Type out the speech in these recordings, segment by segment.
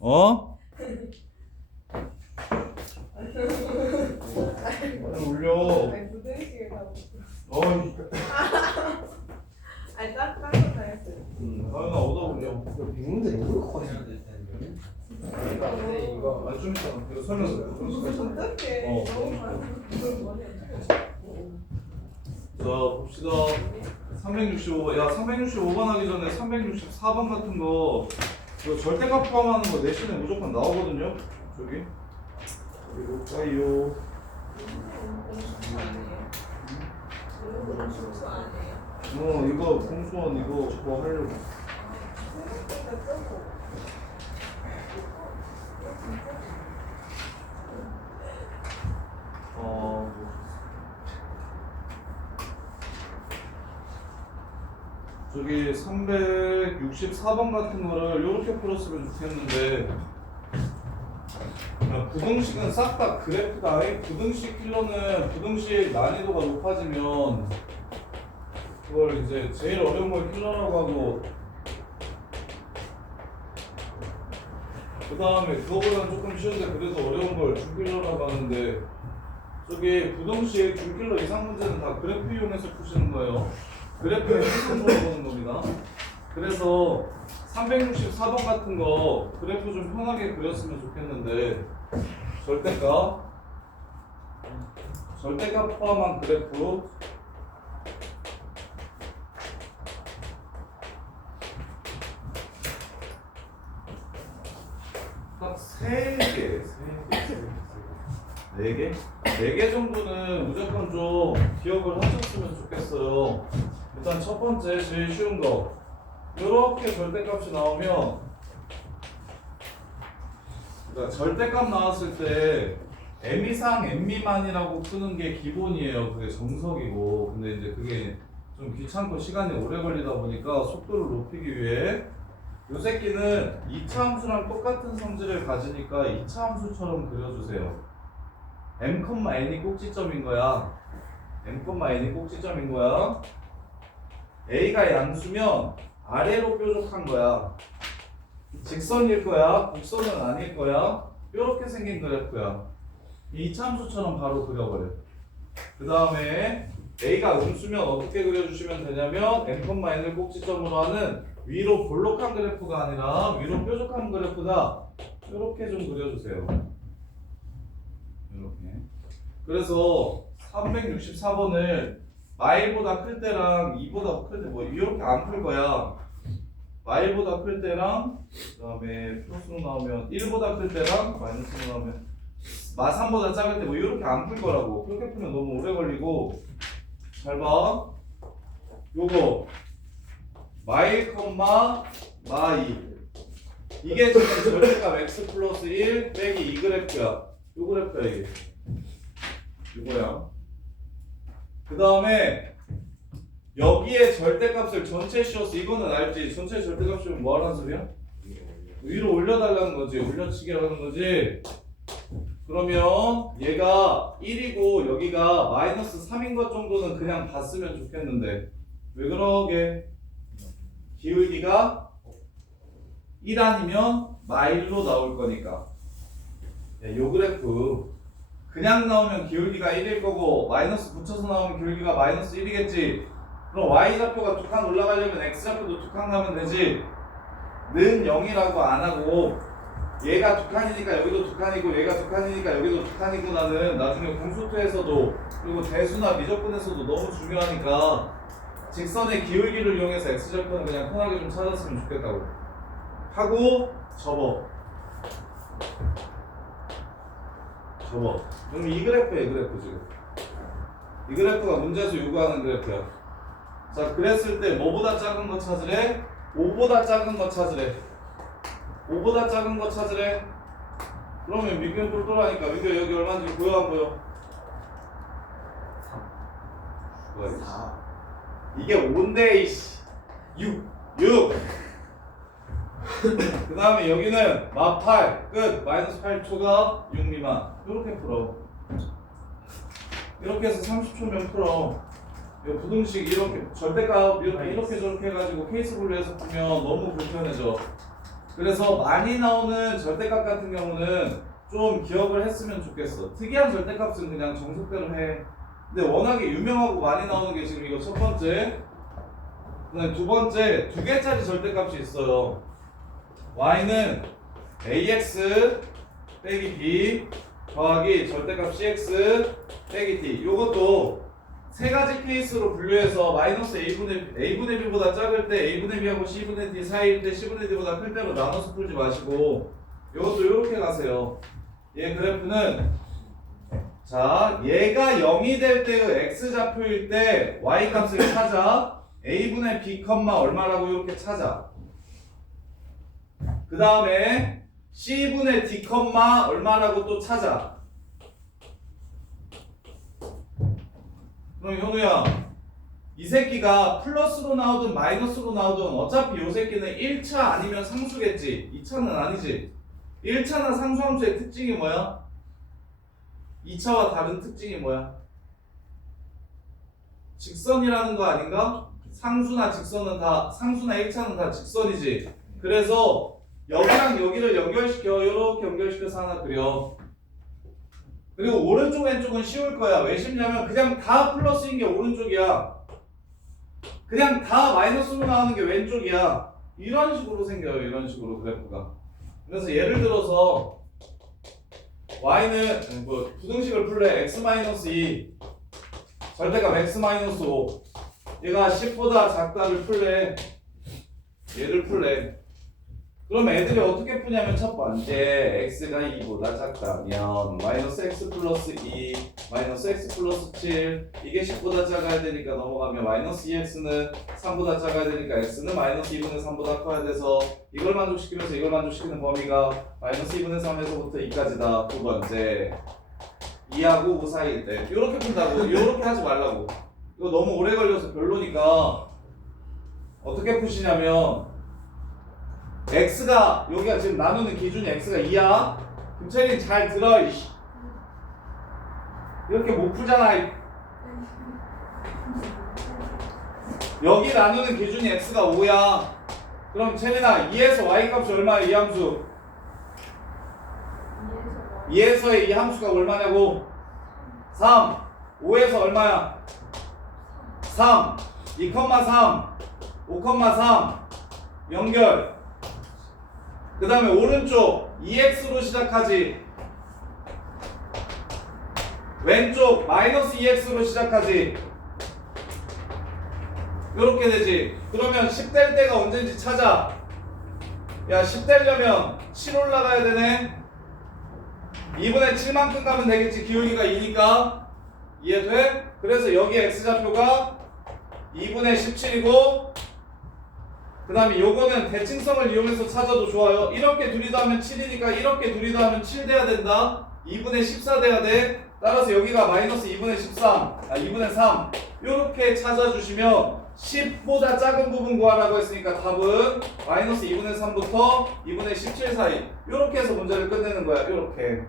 어? 올려. 아니 부등식을 가고 어이. 아니 딴거 다 했어요. 하연아 얻어 올려. 비문제 누구 거야? 이거 아, 좀 있다. 이거 설명. 어떡해. 어. 너무 많아. 그걸 뭐냐. 자, 봅시다. 365번. 야, 365번 하기 전에 364번 같은 거, 그 절대값 포함하는 거 내신에 무조건 나오거든요. 저기. 그리고 까요. 공수 아니에요? 이거 공수 아니에요? 이거 공수원 이거 뭐 하려고. 생각보다 적어. 저기 364번 같은 거를 이렇게 풀었으면 좋겠는데, 부등식은 싹 다 그래프가 아니, 부등식 킬러는 부등식 난이도가 높아지면 그걸 이제 제일 어려운 걸 킬러라고 하고, 그 다음에 그거보다는 조금 쉬운데 그래도 어려운 걸 중킬러라고 하는데, 저기 부등식 중킬러 이상 문제는 다 그래프 이용해서 푸시는 거예요. 그래프의 핵심으로 보는 겁니다. 그래서 364번 같은 거 그래프 좀 편하게 그렸으면 좋겠는데, 절대값 포함한 그래프 딱 3개, 4개? 4개 정도는 무조건 좀 기억을 하셨으면 좋겠어요. 일단 첫 번째 제일 쉬운 거, 이렇게 절대값이 나오면, 그러니까 절대값 나왔을 때 m 이상 m 미만이라고 푸는 게 기본이에요. 그게 정석이고. 근데 이제 그게 좀 귀찮고 시간이 오래 걸리다 보니까 속도를 높이기 위해 이 새끼는 2차 함수랑 똑같은 성질을 가지니까 2차 함수처럼 그려주세요. m,n이 꼭지점인 거야. m,n이 꼭지점인 거야. a가 양수면 아래로 뾰족한 거야. 직선일 거야. 곡선은 아닐 거야. 이렇게 생긴 그래프야. 이 2차 함수처럼 바로 그려버려. 그 다음에 a가 음수면 어떻게 그려주시면 되냐면 m,n을 꼭지점으로 하는 위로 볼록한 그래프가 아니라 위로 뾰족한 그래프다. 이렇게 좀 그려주세요. 이렇게. 그래서 364번을 마일보다 클 때랑 2보다 클 때 뭐 이렇게 안 풀 거야. 마일보다 클 때랑 그 다음에 플러스로 나오면 1보다 클 때랑 마이너스로 나오면 마3보다 작을 때 뭐 이렇게 안 풀 거라고. 그렇게 풀면 너무 오래 걸리고. 잘 봐. 요거 마일 컴마 마2 이게 지금 절대값 x 플러스 1 빼기 이 그래프야. 요 그래프야 이게. 이거야. 그 다음에 여기에 절대값을 전체 씌웠어. 이거는 알지? 전체 절대값이면 뭐 하라는 소리야? 위로 올려달라는 거지. 올려치기라는 거지. 그러면 얘가 1이고 여기가 마이너스 3인 것 정도는 그냥 봤으면 좋겠는데 왜 그러게? 기울기가 1 아니면 마일로 나올 거니까. 요 그래프 그냥 나오면 기울기가 1일 거고 마이너스 붙여서 나오면 기울기가 마이너스 1이겠지. 그럼 y좌표가 두 칸 올라가려면 x좌표도 두 칸 가면 되지. 는 0이라고 안 하고 얘가 두 칸이니까 여기도 두 칸이고 얘가 두 칸이니까 여기도 두 칸이고 나는 나중에 공수투에서도 그리고 대수나 미적분에서도 너무 중요하니까 직선의 기울기를 이용해서 x좌표는 그냥 편하게 좀 찾았으면 좋겠다고 하고 접어. 그럼 이 그래프야, 이 그래프 지금. 이 그래프가 문제에서 요구하는 그래프야. 자, 그랬을 때 뭐보다 작은 거 찾으래? 5보다 작은 거 찾으래. 5보다 작은 거 찾으래. 그러면 미규는 똘똘하니까 미규 여기 얼마인지 보여 안 보여? 4. 이게 5인데 이씨 6 그 다음에 여기는 마8 끝 마이너스 8초가 6 미만 이렇게 풀어. 이렇게 해서 30초면 풀어. 이 부등식 이렇게 절대값 이렇게 저렇게 해가지고 케이스 분류해서 풀면 너무 불편해져. 그래서 많이 나오는 절대값 같은 경우는 좀 기억을 했으면 좋겠어. 특이한 절대값은 그냥 정석대로 해. 근데 워낙에 유명하고 많이 나오는 게 지금 이거 첫 번째, 그다음에 두 번째, 두 개짜리 절대값이 있어요. y는 ax 빼기 b 더하기 절대값 cx 빼기 d. 요것도 세 가지 케이스로 분류해서 마이너스 a분의 b보다 작을 때 a분의 b하고 c분의 d 사이일 때 c분의 d보다 클 때로 나눠서 풀지 마시고 요것도 요렇게 가세요. 얘 그래프는 자 얘가 0이 될 때의 x좌표일 때 y 값을 찾아 a분의 b, 얼마라고 이렇게 찾아. 그 다음에 c분의 d, 얼마라고 또 찾아. 그럼 현우야 이 새끼가 플러스로 나오든 마이너스로 나오든 어차피 요 새끼는 1차 아니면 상수겠지. 2차는 아니지. 1차나 상수함수의 특징이 뭐야? 2차와 다른 특징이 뭐야? 직선이라는 거 아닌가? 상수나 직선은 다 상수나 1차는 다 직선이지. 그래서 여기랑 여기를 연결시켜. 이렇게 연결시켜서 하나 그려. 그리고 오른쪽 왼쪽은 쉬울 거야. 왜 쉽냐면 그냥 다 플러스인 게 오른쪽이야. 그냥 다 마이너스로 나오는 게 왼쪽이야. 이런 식으로 생겨요. 이런 식으로 그래프가. 그래서 예를 들어서 y는 뭐 부등식을 풀래. x-2 절대값 x-5 얘가 10보다 작다를 풀래. 얘를 풀래. 그럼 애들이 어떻게 푸냐면 첫 번째 x가 2보다 작다면 마이너스 x 플러스 2 마이너스 x 플러스 7 이게 10보다 작아야 되니까 넘어가면 마이너스 2x는 3보다 작아야 되니까 x는 마이너스 2분의 3보다 커야 돼서 이걸 만족시키면서 이걸 만족시키는 범위가 마이너스 2분의 3에서부터 2까지다. 두 번째 2하고 5 사이일 때 이렇게 푼다고. 이렇게 하지 말라고. 이거 너무 오래 걸려서 별로니까 어떻게 푸시냐면 x가 여기가 지금 나누는 기준이 x가 2야. 김철인 잘 들어. 이렇게 못 풀잖아. 여기 나누는 기준이 x가 5야. 그럼 채민아 2에서 y 값이 얼마야? 이 함수 2에서의 이 함수가 얼마냐고? 3 5에서 얼마야? 3 2,3 5,3 연결. 그 다음에 오른쪽 2x로 시작하지. 왼쪽 마이너스 2x로 시작하지. 요렇게 되지. 그러면 10 될 때가 언제인지 찾아. 야 10 되려면 7 올라가야 되네. 2분의 7만큼 가면 되겠지. 기울기가 2니까. 이해돼? 그래서 여기 x좌표가 2분의 17이고 그 다음에 요거는 대칭성을 이용해서 찾아도 좋아요. 이렇게 둘이 더하면 7이니까 이렇게 둘이 더하면 7 돼야 된다. 2분의 14 돼야 돼. 따라서 여기가 마이너스 2분의 13 2분의 3 요렇게 찾아주시면 10보다 작은 부분 구하라고 했으니까 답은 마이너스 2분의 3부터 2분의 17 사이 요렇게 해서 문제를 끝내는 거야. 요렇게.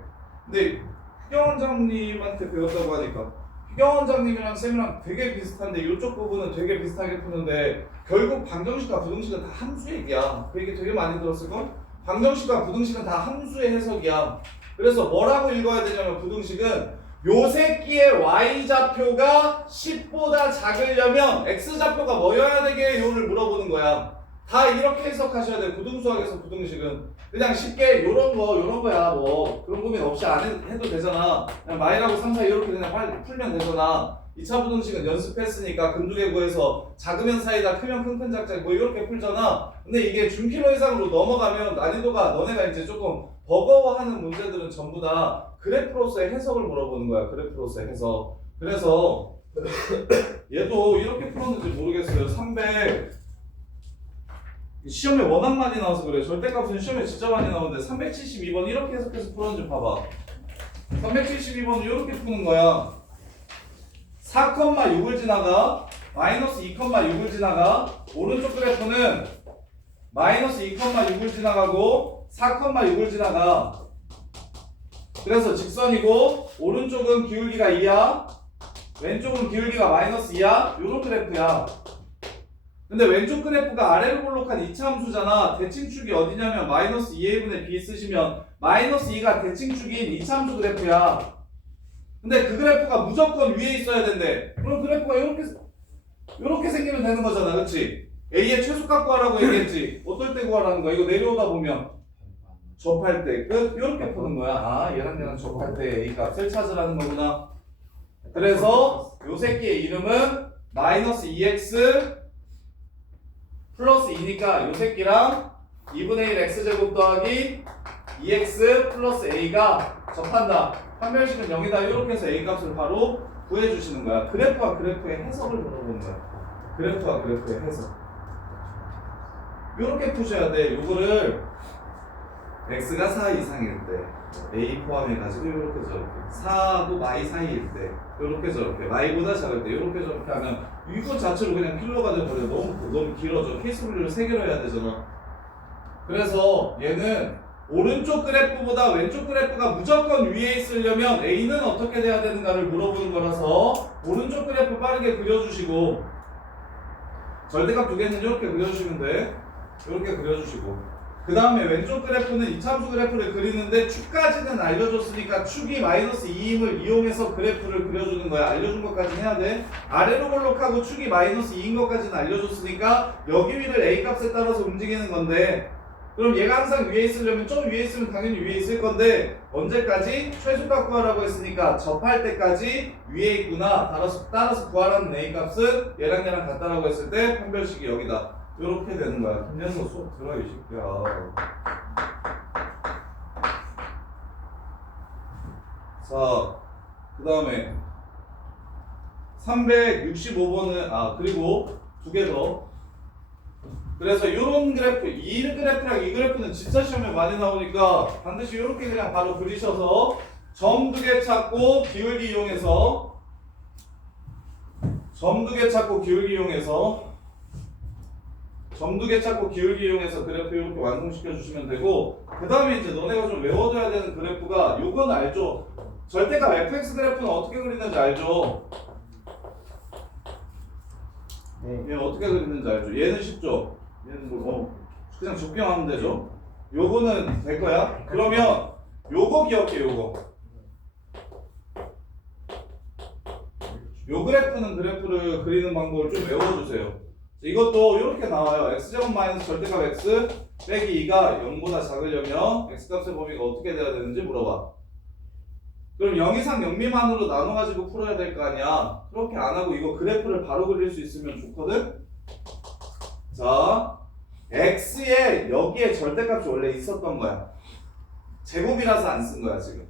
근데 희경 원장님한테 배웠다고 하니까 희경 원장님이랑 쌤이랑 되게 비슷한데 이쪽 부분은 되게 비슷하게 푸는데 결국 방정식과 부등식은 다 함수 얘기야. 그 얘기 되게 많이 들었을걸? 방정식과 부등식은 다 함수의 해석이야. 그래서 뭐라고 읽어야 되냐면 부등식은 요 새끼의 y좌표가 10보다 작으려면 x좌표가 뭐여야 되게 요를 물어보는 거야. 다 이렇게 해석하셔야 돼. 부등수학에서 부등식은 그냥 쉽게 요런 거야. 뭐 그런 고민 없이 안 해도 되잖아. 그냥 마이라고 3, 4 이렇게 그냥 풀면 되잖아. 2차 부등식은 연습했으니까 근두개 구해서 작으면 사이다 크면 큰큰 작자 뭐 이렇게 풀잖아. 근데 이게 준키로 이상으로 넘어가면 난이도가 너네가 이제 조금 버거워하는 문제들은 전부 다 그래프로서의 해석을 물어보는 거야. 그래프로서의 해석. 그래서 얘도 이렇게 풀었는지 모르겠어요. 300 시험에 워낙 많이 나와서 그래. 절대값은 시험에 진짜 많이 나오는데 372번 이렇게 해석해서 풀었는지 봐봐. 372번은 이렇게 푸는 거야. 4,6을 지나가 마이너스 2,6을 지나가 오른쪽 그래프는 마이너스 2,6을 지나가고 4,6을 지나가. 그래서 직선이고 오른쪽은 기울기가 2야 왼쪽은 기울기가 마이너스 2야. 요런 그래프야. 근데 왼쪽 그래프가 아래로 볼록한 이차함수잖아. 대칭축이 어디냐면 마이너스 2a분의 b 쓰시면 마이너스 2가 대칭축인 이차함수 그래프야. 근데 그 그래프가 무조건 위에 있어야 된대. 그럼 그래프가 이렇게 생기면 되는 거잖아. 그치? a의 최소값 구하라고 얘기했지. 어떨 때 구하라는 거야? 이거 내려오다 보면 접할 때 끝? 이렇게 푸는 거야. 아, 얘랑 접할 때 a 값을 찾으라는 거구나. 그래서 요 새끼의 이름은 마이너스 2x 플러스 2니까 요 새끼랑 2분의 1 x제곱 더하기 2x 플러스 a가 접한다. 판별식은 0이다. 이렇게 해서 a 값을 바로 구해주시는 거야. 그래프와 그래프의 해석을 물어보는 거야. 그래프와 그래프의 해석. 이렇게 푸셔야 돼. 요거를 x가 4 이상일 때 a 포함해가지고 이렇게 저렇게 4하고 마이 사이일 때 이렇게 저렇게 마이보다 작을 때 이렇게 저렇게 하면 이거 자체로 그냥 필러가 돼버려. 너무 길어져. 케이스 분류를 3개로 해야 되잖아. 그래서 얘는 오른쪽 그래프보다 왼쪽 그래프가 무조건 위에 있으려면 a는 어떻게 돼야 되는가를 물어보는 거라서 오른쪽 그래프 빠르게 그려주시고 절대값 두 개는 이렇게 그려주시면 돼. 이렇게 그려주시고 그 다음에 왼쪽 그래프는 이차함수 그래프를 그리는데 축까지는 알려줬으니까 축이 마이너스 2임을 이용해서 그래프를 그려주는 거야. 알려준 것까지 해야 돼. 아래로 볼록하고 축이 마이너스 2인 것까지는 알려줬으니까 여기 위를 a 값에 따라서 움직이는 건데 그럼 얘가 항상 위에 있으려면 좀 위에 있으면 당연히 위에 있을 건데 언제까지? 최소값 구하라고 했으니까 접할 때까지 위에 있구나. 따라서 구하라는 a 값은 얘랑 같다라고 했을 때 판별식이 여기다. 이렇게 되는 거야. 김연서 수업 들어 이 새끼야. 자, 그 다음에 365번은 그리고 두 개 더. 그래서 이런 그래프, 이 그래프랑 이 그래프는 진짜 시험에 많이 나오니까 반드시 이렇게 그냥 바로 그리셔서 점 두 개 찾고 기울기 이용해서 점 두 개 찾고 기울기 이용해서 그래프 이렇게 완성시켜 주시면 되고 그 다음에 이제 너네가 좀 외워둬야 되는 그래프가 요건 알죠? 절대값 fx 그래프는 어떻게 그리는지 알죠? 네. 얘 어떻게 그리는지 알죠? 얘는 쉽죠? 얘는 그냥 적용하면 되죠? 요거는 될 거야? 그러면 요거 기억해 요거 요 그래프는 그래프를 그리는 방법을 좀 외워주세요. 이것도 이렇게 나와요. x제곱 마이너스 절대값 x 빼기 2가 0보다 작으려면 x값의 범위가 어떻게 돼야 되는지 물어봐. 그럼 0 이상 0 미만으로 나눠가지고 풀어야 될 거 아니야. 그렇게 안 하고 이거 그래프를 바로 그릴 수 있으면 좋거든. 자, x에 여기에 절대값이 원래 있었던 거야. 제곱이라서 안 쓴 거야 지금.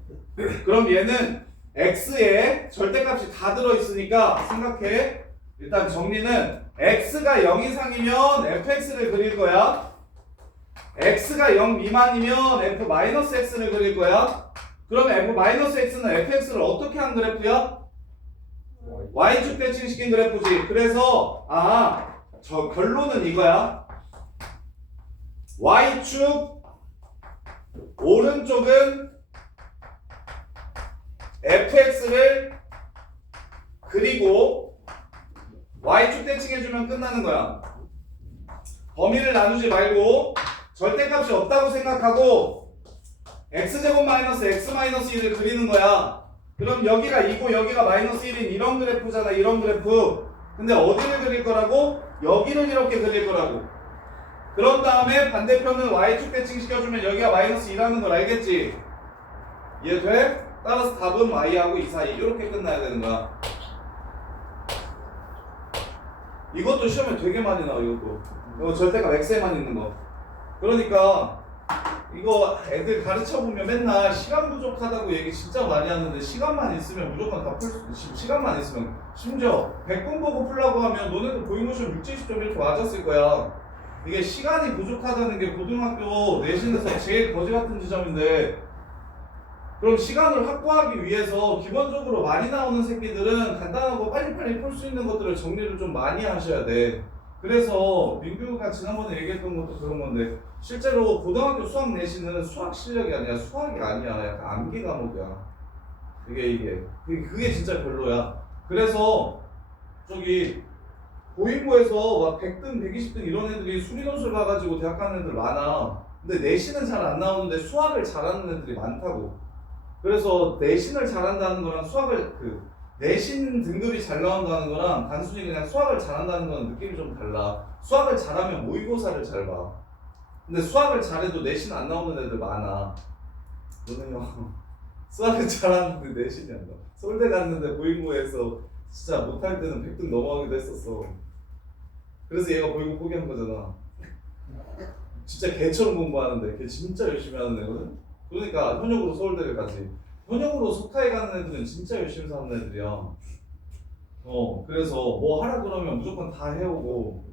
그럼 얘는 x에 절대값이 다 들어있으니까 생각해. 일단 정리는 x가 0 이상이면 fx를 그릴 거야. x가 0 미만이면 f-x를 그릴 거야. 그럼 f-x는 fx를 어떻게 한 그래프야? y축 대칭시킨 그래프지. 그래서 저 결론은 이거야. y축 오른쪽은 fx를 그리고 y축 대칭해주면 끝나는 거야. 범위를 나누지 말고 절대값이 없다고 생각하고 x제곱 마이너스 x 마이너스 1을 그리는 거야. 그럼 여기가 2고 여기가 마이너스 1인 이런 그래프잖아. 이런 그래프. 근데 어디를 그릴 거라고? 여기를 이렇게 그릴 거라고. 그런 다음에 반대편은 y축 대칭 시켜주면 여기가 마이너스 2라는 걸 알겠지? 이해돼? 따라서 답은 y하고 2 사이 이렇게 끝나야 되는 거야. 이것도 시험에 되게 많이 나와. 이거 절대값 x에만 있는 거. 그러니까 이거 애들 가르쳐보면 맨날 시간 부족하다고 얘기 진짜 많이 하는데 시간만 있으면 무조건 다 시간만 있으면 심지어 100분 보고 풀라고 하면 너네도 고잉모션 60, 70점 이렇게 맞았을 거야. 이게 시간이 부족하다는 게 고등학교 내신에서 제일 거지 같은 지점인데 그럼 시간을 확보하기 위해서 기본적으로 많이 나오는 새끼들은 간단하고 빨리빨리 풀 수 있는 것들을 정리를 좀 많이 하셔야 돼. 그래서 민규가 지난번에 얘기했던 것도 그런 건데 실제로 고등학교 수학 내신은 수학 실력이 아니라 수학이 아니야. 약간 암기 과목이야. 그게 진짜 별로야. 그래서 저기 고인고에서 막 100등, 120등 이런 애들이 수리논술 가가지고 대학 가는 애들 많아. 근데 내신은 잘 안 나오는데 수학을 잘하는 애들이 많다고. 그래서 내신을 잘한다는 거랑 수학을 내신 등급이 잘 나온다는 거랑 단순히 그냥 수학을 잘한다는 거는 느낌이 좀 달라. 수학을 잘하면 모의고사를 잘 봐. 근데 수학을 잘해도 내신 안 나오는 애들 많아. 너는요 수학을 잘하는데 내신이 안 나와. 서울대 갔는데 고인고에서 진짜 못할 때는 100등 넘어가기도 했었어. 그래서 얘가 고인고 포기한 거잖아. 진짜 개처럼 공부하는데 걔 진짜 열심히 하는 애거든. 그러니까 현역으로 서울대를 가지. 현역으로 석타에 가는 애들은 진짜 열심히 사는 애들이야. 그래서 뭐 하라 그러면 무조건 다 해오고,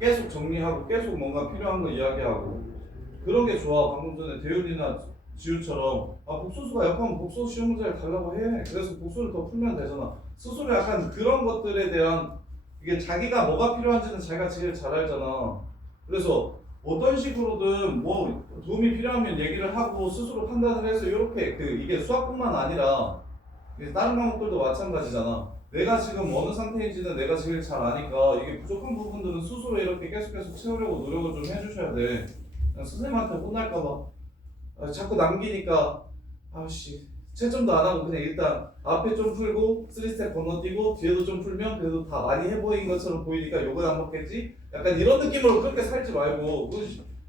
계속 정리하고, 계속 뭔가 필요한 거 이야기하고, 그런 게 좋아. 방금 전에 대윤이나 지우처럼 복소수가 약하면 복소 시험 문제를 달라고 해. 그래서 복소를 더 풀면 되잖아. 스스로 약간 그런 것들에 대한 이게 자기가 뭐가 필요한지는 자기가 제일 잘 알잖아. 그래서 어떤 식으로든 뭐 도움이 필요하면 얘기를 하고 스스로 판단을 해서 이렇게 이게 수학뿐만 아니라 다른 과목들도 마찬가지잖아. 내가 지금 어느 상태인지는 내가 제일 잘 아니까 이게 부족한 부분들은 스스로 이렇게 계속 채우려고 노력을 좀 해주셔야 돼. 그냥 선생님한테 혼날까봐 자꾸 남기니까 아씨 채점도 안 하고 그냥 일단 앞에 좀 풀고 3스텝 건너뛰고 뒤에도 좀 풀면 그래도 다 많이 해보인 것처럼 보이니까 욕은 안 먹겠지? 약간 이런 느낌으로 그렇게 살지 말고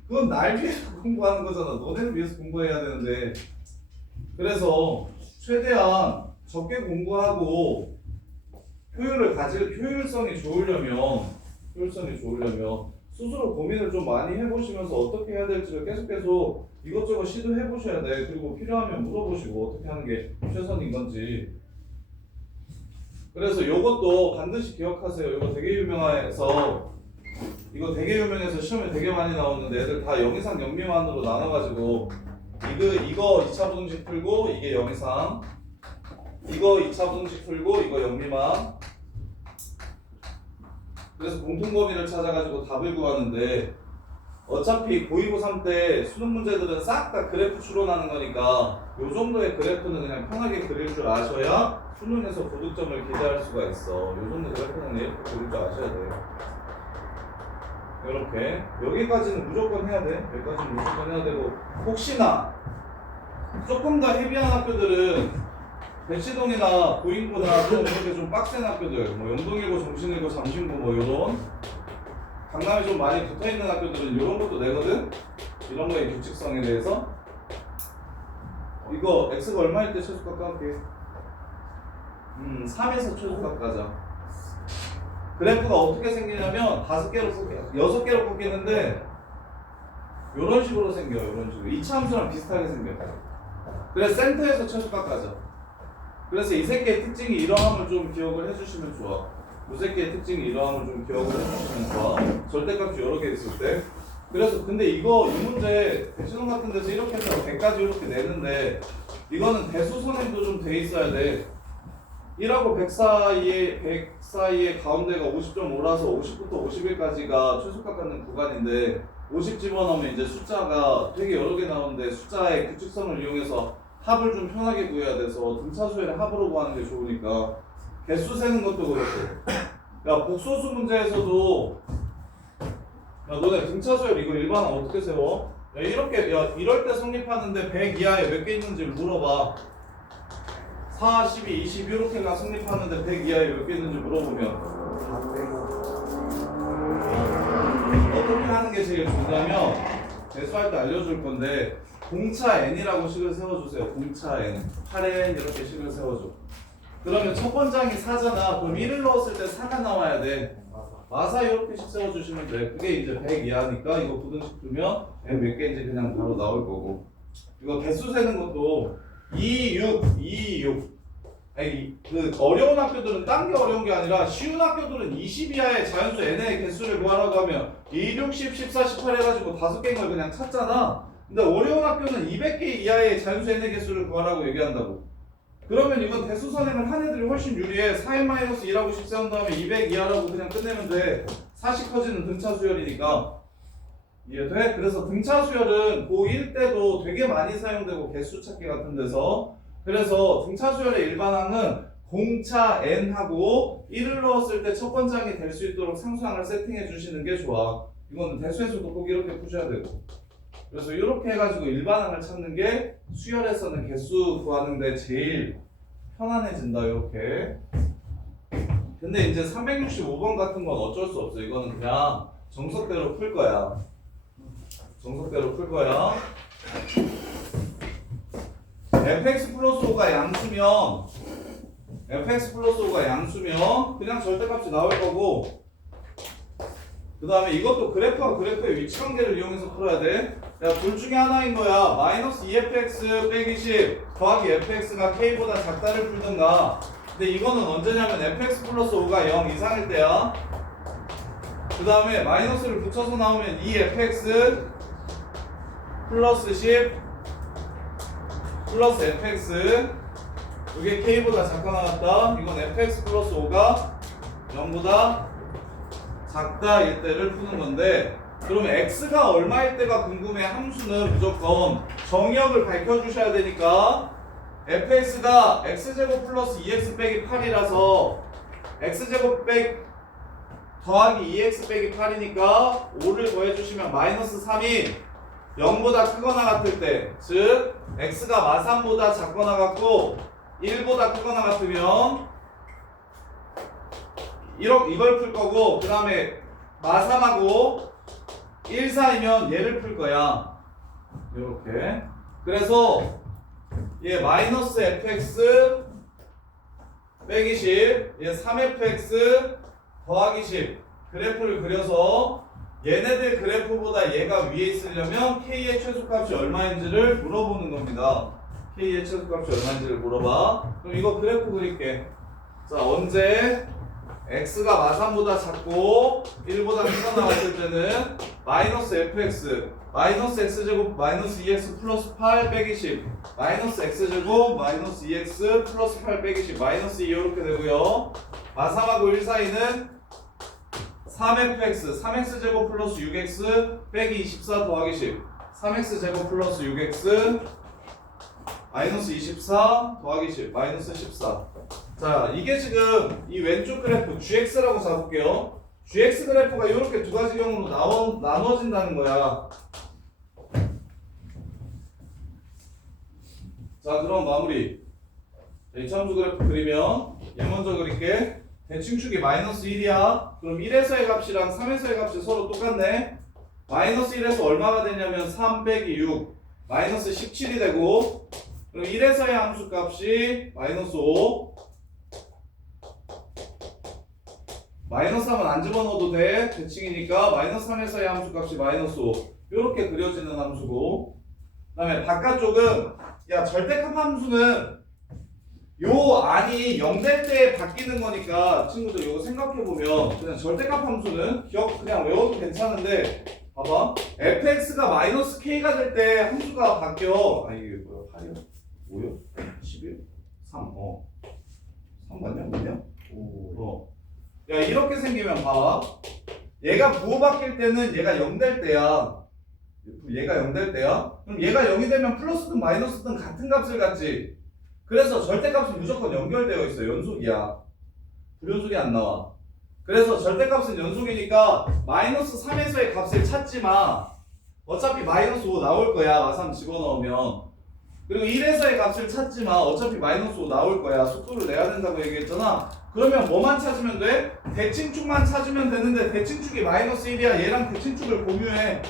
그건 날 위해서 공부하는 거잖아. 너네를 위해서 공부해야 되는데. 그래서 최대한 적게 공부하고 효율성이 좋으려면 스스로 고민을 좀 많이 해보시면서 어떻게 해야 될지를 계속 이것저것 시도해 보셔야 돼. 그리고 필요하면 물어보시고 어떻게 하는 게 최선인 건지. 그래서 이것도 반드시 기억하세요. 이거 되게 유명해서 시험에 되게 많이 나오는데 애들 다 0 이상 0 미만으로 나눠가지고 이거 2차 부등식 풀고 이게 0 이상, 이거 2차 부등식 풀고 이거 0 미만. 그래서 공통범위를 찾아가지고 답을 구하는데 어차피 고2, 고3 때 수능 문제들은 싹 다 그래프 추론하는 거니까 요 정도의 그래프는 그냥 편하게 그릴 줄 아셔야 수능에서 고득점을 기대할 수가 있어. 요 정도 그래프는 이렇게 그릴 줄 아셔야 돼. 이렇게 여기까지는 무조건 해야 돼. 여기까지는 무조건 해야 되고 혹시나 조금 더 헤비한 학교들은 대치동이나 고인고나 좀 이렇게 좀 빡센 학교들, 뭐 영동일고, 정신일고, 잠신고 뭐 이런 강남에 좀 많이 붙어있는 학교들은 이런 것도 내거든? 이런 거의 규칙성에 대해서. 이거 x가 얼마일 때 최소값 까볼게. 3에서 최소값 까자. 그래프가 어떻게 생기냐면 6개로 꺾이는데 이런 식으로 생겨요. 이런 식으로. 이차 함수랑 비슷하게 생겨요. 그래서 센터에서 최소값 까자. 그래서 이 새끼의 특징이 이러함을 좀 기억을 해주시면 좋아. 이 새끼의 특징이 이러함을 좀 기억을 해주시면 좋아. 절대값이 여러 개 있을 때. 그래서 근데 이 문제 대수능 같은 데서 이렇게 해서 100까지 이렇게 내는데 이거는 대수선행도 좀 돼 있어야 돼. 1하고 100 사이에 가운데가 50.5라서 50부터 51까지가 최소값 갖는 구간인데 50 집어넣으면 이제 숫자가 되게 여러 개 나오는데 숫자의 규칙성을 이용해서 합을 좀 편하게 구해야 돼서 등차수열의 합으로 구하는 게 좋으니까 개수 세는 것도 그렇고. 야 복소수 문제에서도 야 너네 등차수열 이거 일반항 어떻게 세워? 야 이럴 때 성립하는데 100 이하에 몇 개 있는지 물어봐. 4, 12, 20 이렇게가 성립하는데 100 이하에 몇 개 있는지 물어보면 어떻게 하는 게 제일 좋냐면 대수할 때 알려줄 건데 공차 n이라고 식을 세워주세요. 공차 n 8n 이렇게 식을 세워줘. 그러면 첫 번장이 4잖아. 그럼 1을 넣었을 때 4가 나와야 돼. 마사 이렇게 식 세워주시면 돼. 그게 이제 100 이하니까 이거 부등식 두면 몇 개인지 그냥 바로 나올 거고. 이거 개수 세는 것도 2, 6 아니 그 어려운 학교들은 딴 게 어려운 게 아니라 쉬운 학교들은 20 이하의 자연수 n의 개수를 구하라고 하면 2, 6, 10, 14, 18 해가지고 5개인 걸 그냥 찾잖아. 근데 어려운 학교는 200개 이하의 자연수 n의 개수를 구하라고 얘기한다고. 그러면 이건 대수 선행을 한 애들이 훨씬 유리해. 4n-1하고 10 세운 다음에 200 이하라고 그냥 끝내면 돼. 40 커지는 등차 수열이니까. 이해돼? 그래서 등차 수열은 고1 때도 되게 많이 사용되고 개수 찾기 같은 데서. 그래서 등차 수열의 일반항은 공차 n하고 1을 넣었을 때 첫 번째 항이 될 수 있도록 상수항을 세팅해 주시는 게 좋아. 이거는 대수에서도 꼭 이렇게 푸셔야 되고. 그래서 이렇게 해가지고 일반항을 찾는 게 수열에서는 개수 구하는데 제일 편안해진다. 이렇게. 근데 이제 365번 같은 건 어쩔 수 없어. 이거는 그냥 정석대로 풀 거야. 정석대로 풀 거야. fx 플러스 5가 양수면 fx 플러스 5가 양수면 그냥 절대값이 나올 거고, 그 다음에 이것도 그래프와 그래프의 위치관계를 이용해서 풀어야 돼. 야, 둘 중에 하나인 거야. 마이너스 2fx 빼기 10 더하기 fx가 k보다 작다를 풀든가. 근데 이거는 언제냐면 fx 플러스 5가 0 이상일 때야. 그 다음에 마이너스를 붙여서 나오면 2fx 플러스 10 플러스 fx, 이게 k보다 작다 나왔다. 이건 fx 플러스 5가 0보다 작다 일 때를 푸는 건데, 그러면 x가 얼마일 때가 궁금해. 함수는 무조건 정의역을 밝혀주셔야 되니까 fx가 x제곱 플러스 2x 빼기 8이라서 x제곱 더하기 2x 빼기 8이니까 5를 더해주시면 마이너스 3이 0보다 크거나 같을 때, 즉 x가 마3보다 작거나 같고 1보다 크거나 같으면 이걸 풀 거고, 그 다음에 마3하고 1 사이면 얘를 풀 거야. 이렇게. 그래서 얘 마이너스 fx 빼기 10, 얘 3fx 더하기 10 그래프를 그려서 얘네들 그래프보다 얘가 위에 있으려면 k의 최소값이 얼마인지를 물어보는 겁니다. k의 최소값이 얼마인지를 물어봐. 그럼 이거 그래프 그릴게. 자, 언제 x가 마3보다 작고 1보다 크다 나왔을 때는 마이너스 fx 마이너스 x제곱 마이너스 2x 플러스 8 빼기 10 마이너스 x제곱 마이너스 2x 플러스 8 빼기 10 마이너스 2 이렇게 되고요. 마3하고 1 사이는 3fx 3x제곱 플러스 6x 빼기 24 더하기 10 3x제곱 플러스 6x 마이너스 24 더하기 10 마이너스 14. 자, 이게 지금 이 왼쪽 그래프 gx라고 잡을게요. gx 그래프가 이렇게 두 가지 경우로 나눠진다는 거야. 자, 그럼 마무리. 이 참수 그래프 그리면 얘 먼저 그릴게. 대칭축이 마이너스 1이야. 그럼 1에서의 값이랑 3에서의 값이 서로 똑같네. 마이너스 1에서 얼마가 되냐면 3 빼기 6 마이너스 17이 되고, 그럼 1에서의 함수 값이 마이너스 5 마이너스 3은 안 집어넣어도 돼. 대칭이니까 마이너스 3에서의 함수 값이 마이너스 5 이렇게 그려지는 함수고, 그 다음에 바깥쪽은 야 절대값 함수는 요 안이 0 될 때 바뀌는 거니까 친구들 이거 생각해보면 그냥 절대값 함수는 기억 그냥 외워도 괜찮은데, 봐봐 fx가 마이너스 k가 될 때 함수가 바뀌어. 아 이게 뭐야 8이요? 5요? 10이요? 3 3 맞냐? 뭐냐? 5 야 이렇게 생기면 봐. 얘가 부호 바뀔 때는 얘가 0 될 때야. 얘가 0 될 때야. 그럼 얘가 0이 되면 플러스든 마이너스든 같은 값을 갖지. 그래서 절대값은 무조건 연결되어 있어. 연속이야. 불연속이 안 나와. 그래서 절대값은 연속이니까 마이너스 3에서의 값을 찾지 마. 어차피 마이너스 5 나올 거야. 마3 집어넣으면. 그리고 1에서의 값을 찾지 마. 어차피 마이너스 5 나올 거야. 속도를 내야 된다고 얘기했잖아. 그러면 뭐만 찾으면 돼? 대칭축만 찾으면 되는데 대칭축이 마이너스 1이야. 얘랑 대칭축을 공유해.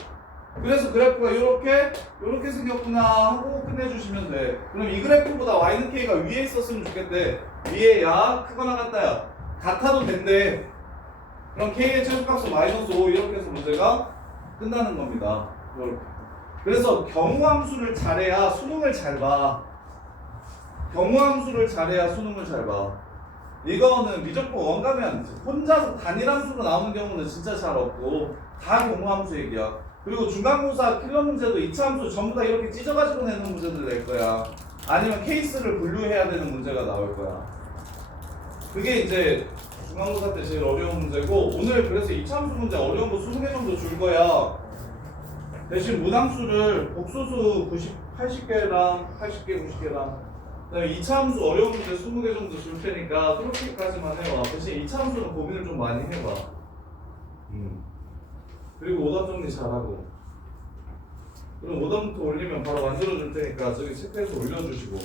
그래서 그래프가 이렇게 생겼구나 하고 끝내주시면 돼. 그럼 이 그래프보다 y는 k가 위에 있었으면 좋겠대. 위에 야 크거나 같다야. 같아도 된대. 그럼 k의 최소값은 마이너스 5 이렇게 해서 문제가 끝나는 겁니다. 이렇게. 그래서 경우함수를 잘해야 수능을 잘 봐. 경우함수를 잘해야 수능을 잘 봐. 이거는 무조건 원감이 안 돼. 혼자서 단일함수로 나오는 경우는 진짜 잘 없고 다 경우함수 얘기야. 그리고 중간고사 킬러 문제도 2차 함수 전부 다 이렇게 찢어가지고 내는 문제들 낼 거야. 아니면 케이스를 분류해야 되는 문제가 나올 거야. 그게 이제 중간고사 때 제일 어려운 문제고, 오늘 그래서 2차 함수 문제 어려운 거 20개 정도 줄 거야. 대신 문항수를 복소수 80개랑 80개, 90개랑 그다음에 2차 함수 어려운 문제 20개 정도 줄 테니까 그렇게까지만 해봐. 대신 2차 함수는 고민을 좀 많이 해봐. 그리고 오답 정리 잘하고. 그럼 오답부터 올리면 바로 만들어 줄 테니까 저기 체크해서 올려주시고.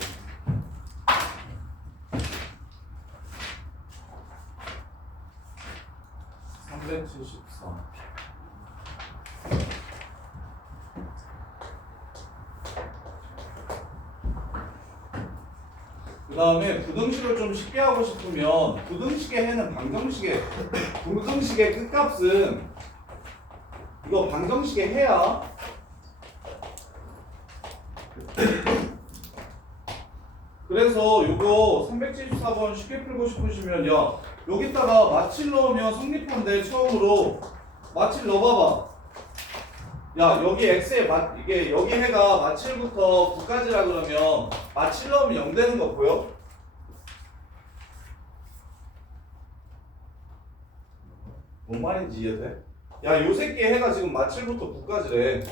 그 다음에 부등식을 좀 쉽게 하고 싶으면 부등식의 해는 부등식의 끝값은 이거 방정식의 해야 그래서 요거 374번 쉽게 풀고 싶으시면 야 여기다가 마칠 넣으면 성립한데 처음으로 마칠 넣어봐봐. 야 여기 x에 이게 여기 해가 마칠부터 9까지라 그러면 마칠 넣으면 0 되는 거 보여? 뭔 말인지 이해돼? 야 요 새끼 해가 지금 마칠부터 9까지래.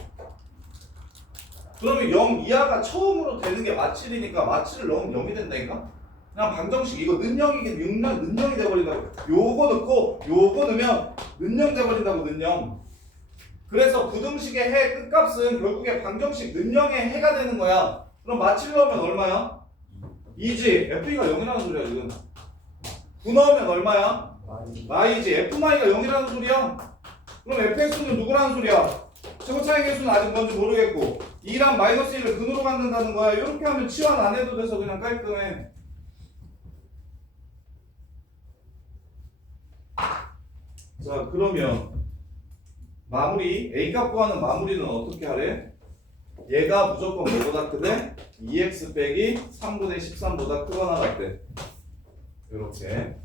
그러면 0 이하가 처음으로 되는 게 마칠이니까 마칠을 넣으면 0이 된다니까? 그냥 방정식 이거 는영이긴 는영이 돼버린다고. 요거 넣고 요거 넣으면 는영 돼버린다고 는영. 그래서 부등식의 해 끝값은 결국에 방정식 는영의 해가 되는 거야. 그럼 마칠 넣으면 얼마야? 2지. FE가 0이라는 소리야 지금. 9 넣으면 얼마야? y지. F마이가 0이라는 소리야. 그럼 fx는 누구라는 소리야? 최고차이 계수는 아직 뭔지 모르겠고 2랑 마이너스 1을 근으로 갖는다는 거야. 이렇게 하면 치환 안 해도 돼서 그냥 깔끔해. 자 그러면 마무리 A값 구하는 마무리는 어떻게 하래? 얘가 무조건 뭐보다 크대? 2x 빼기 3분의 13보다 크거나 같대. 이렇게.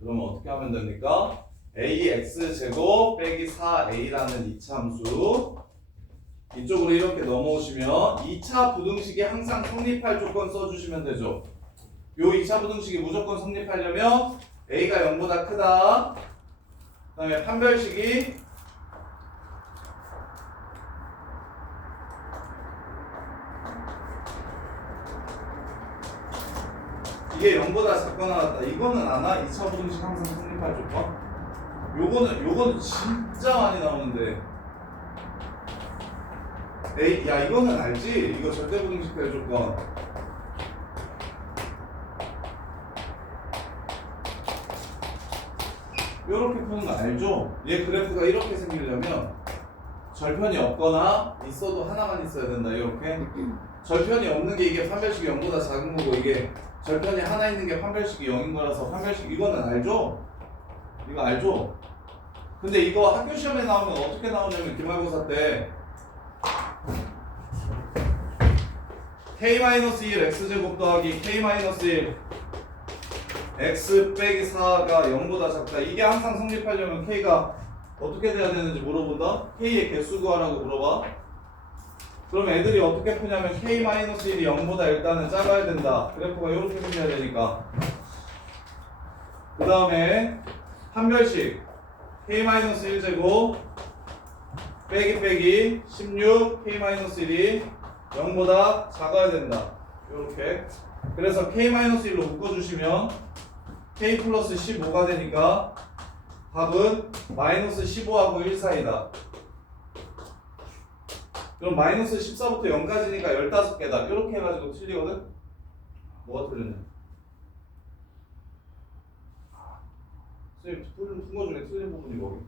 그러면 어떻게 하면 됩니까? ax 제곱 빼기 4a라는 이차함수 이쪽으로 이렇게 넘어오시면 2차 부등식이 항상 성립할 조건 써주시면 되죠. 요 2차 부등식이 무조건 성립하려면 a가 0보다 크다. 그 다음에 판별식이 이게 0보다 작거나 같다. 이거는 안 와? 2차 부등식 항상 성립할 조건? 요거는 진짜 많이 나오는데 에이 야 이거는 알지? 이거 절대 부등식 될 조건 요렇게 푸는 거 알죠? 얘 그래프가 이렇게 생기려면 절편이 없거나 있어도 하나만 있어야 된다. 이렇게 절편이 없는 게 이게 판별식이 0보다 작은 거고 이게 절편이 하나 있는 게 판별식이 0인 거라서 판별식 이거는 알죠? 이거 알죠? 근데 이거 학교 시험에 나오면 어떻게 나오냐면 기말고사 때 k-1 x제곱 더하기 k-1 x 빼기 4가 0보다 작다. 이게 항상 성립하려면 k가 어떻게 돼야 되는지 물어본다? k의 개수 구하라고 물어봐. 그럼 애들이 어떻게 푸냐면 k-1이 0보다 일단은 작아야 된다. 그래프가 이렇게 생겨야 되니까. 그 다음에 판별식 k-1제곱 빼기 16 k-1이 0보다 작아야 된다. 이렇게. 그래서 k-1로 묶어주시면 k 플러스 15가 되니까 답은 마이너스 15하고 1 사이다. 그럼 마이너스 14부터 0까지니까 15개다. 이렇게 해가지고 틀리거든? 뭐가 틀렸냐? 선생님 푼 거 중에 틀린 부분이 뭐게?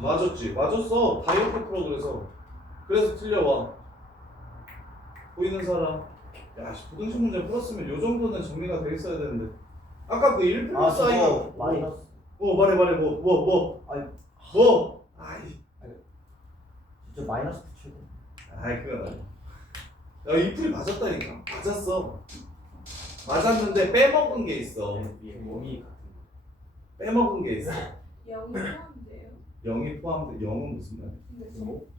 맞았지? 맞았어. 다 이렇게 풀어 그래서 틀려와. 보이는 사람? 야, 부등식 문제 풀었으면 요 정도는 정리가 돼 있어야 되는데. 아까 그 1 플러스 i가 마이너스 말해 뭐 아니 아이 진짜 마이너스 붙이고 아이 그건 아니야. 야, 이 풀이 맞았다니까. 맞았어. 맞았는데 빼먹은 게 있어. 몸이 빼먹은 게 있어. 0이 포함돼요? 0이 포함돼. 0은 무슨 말이야? 근데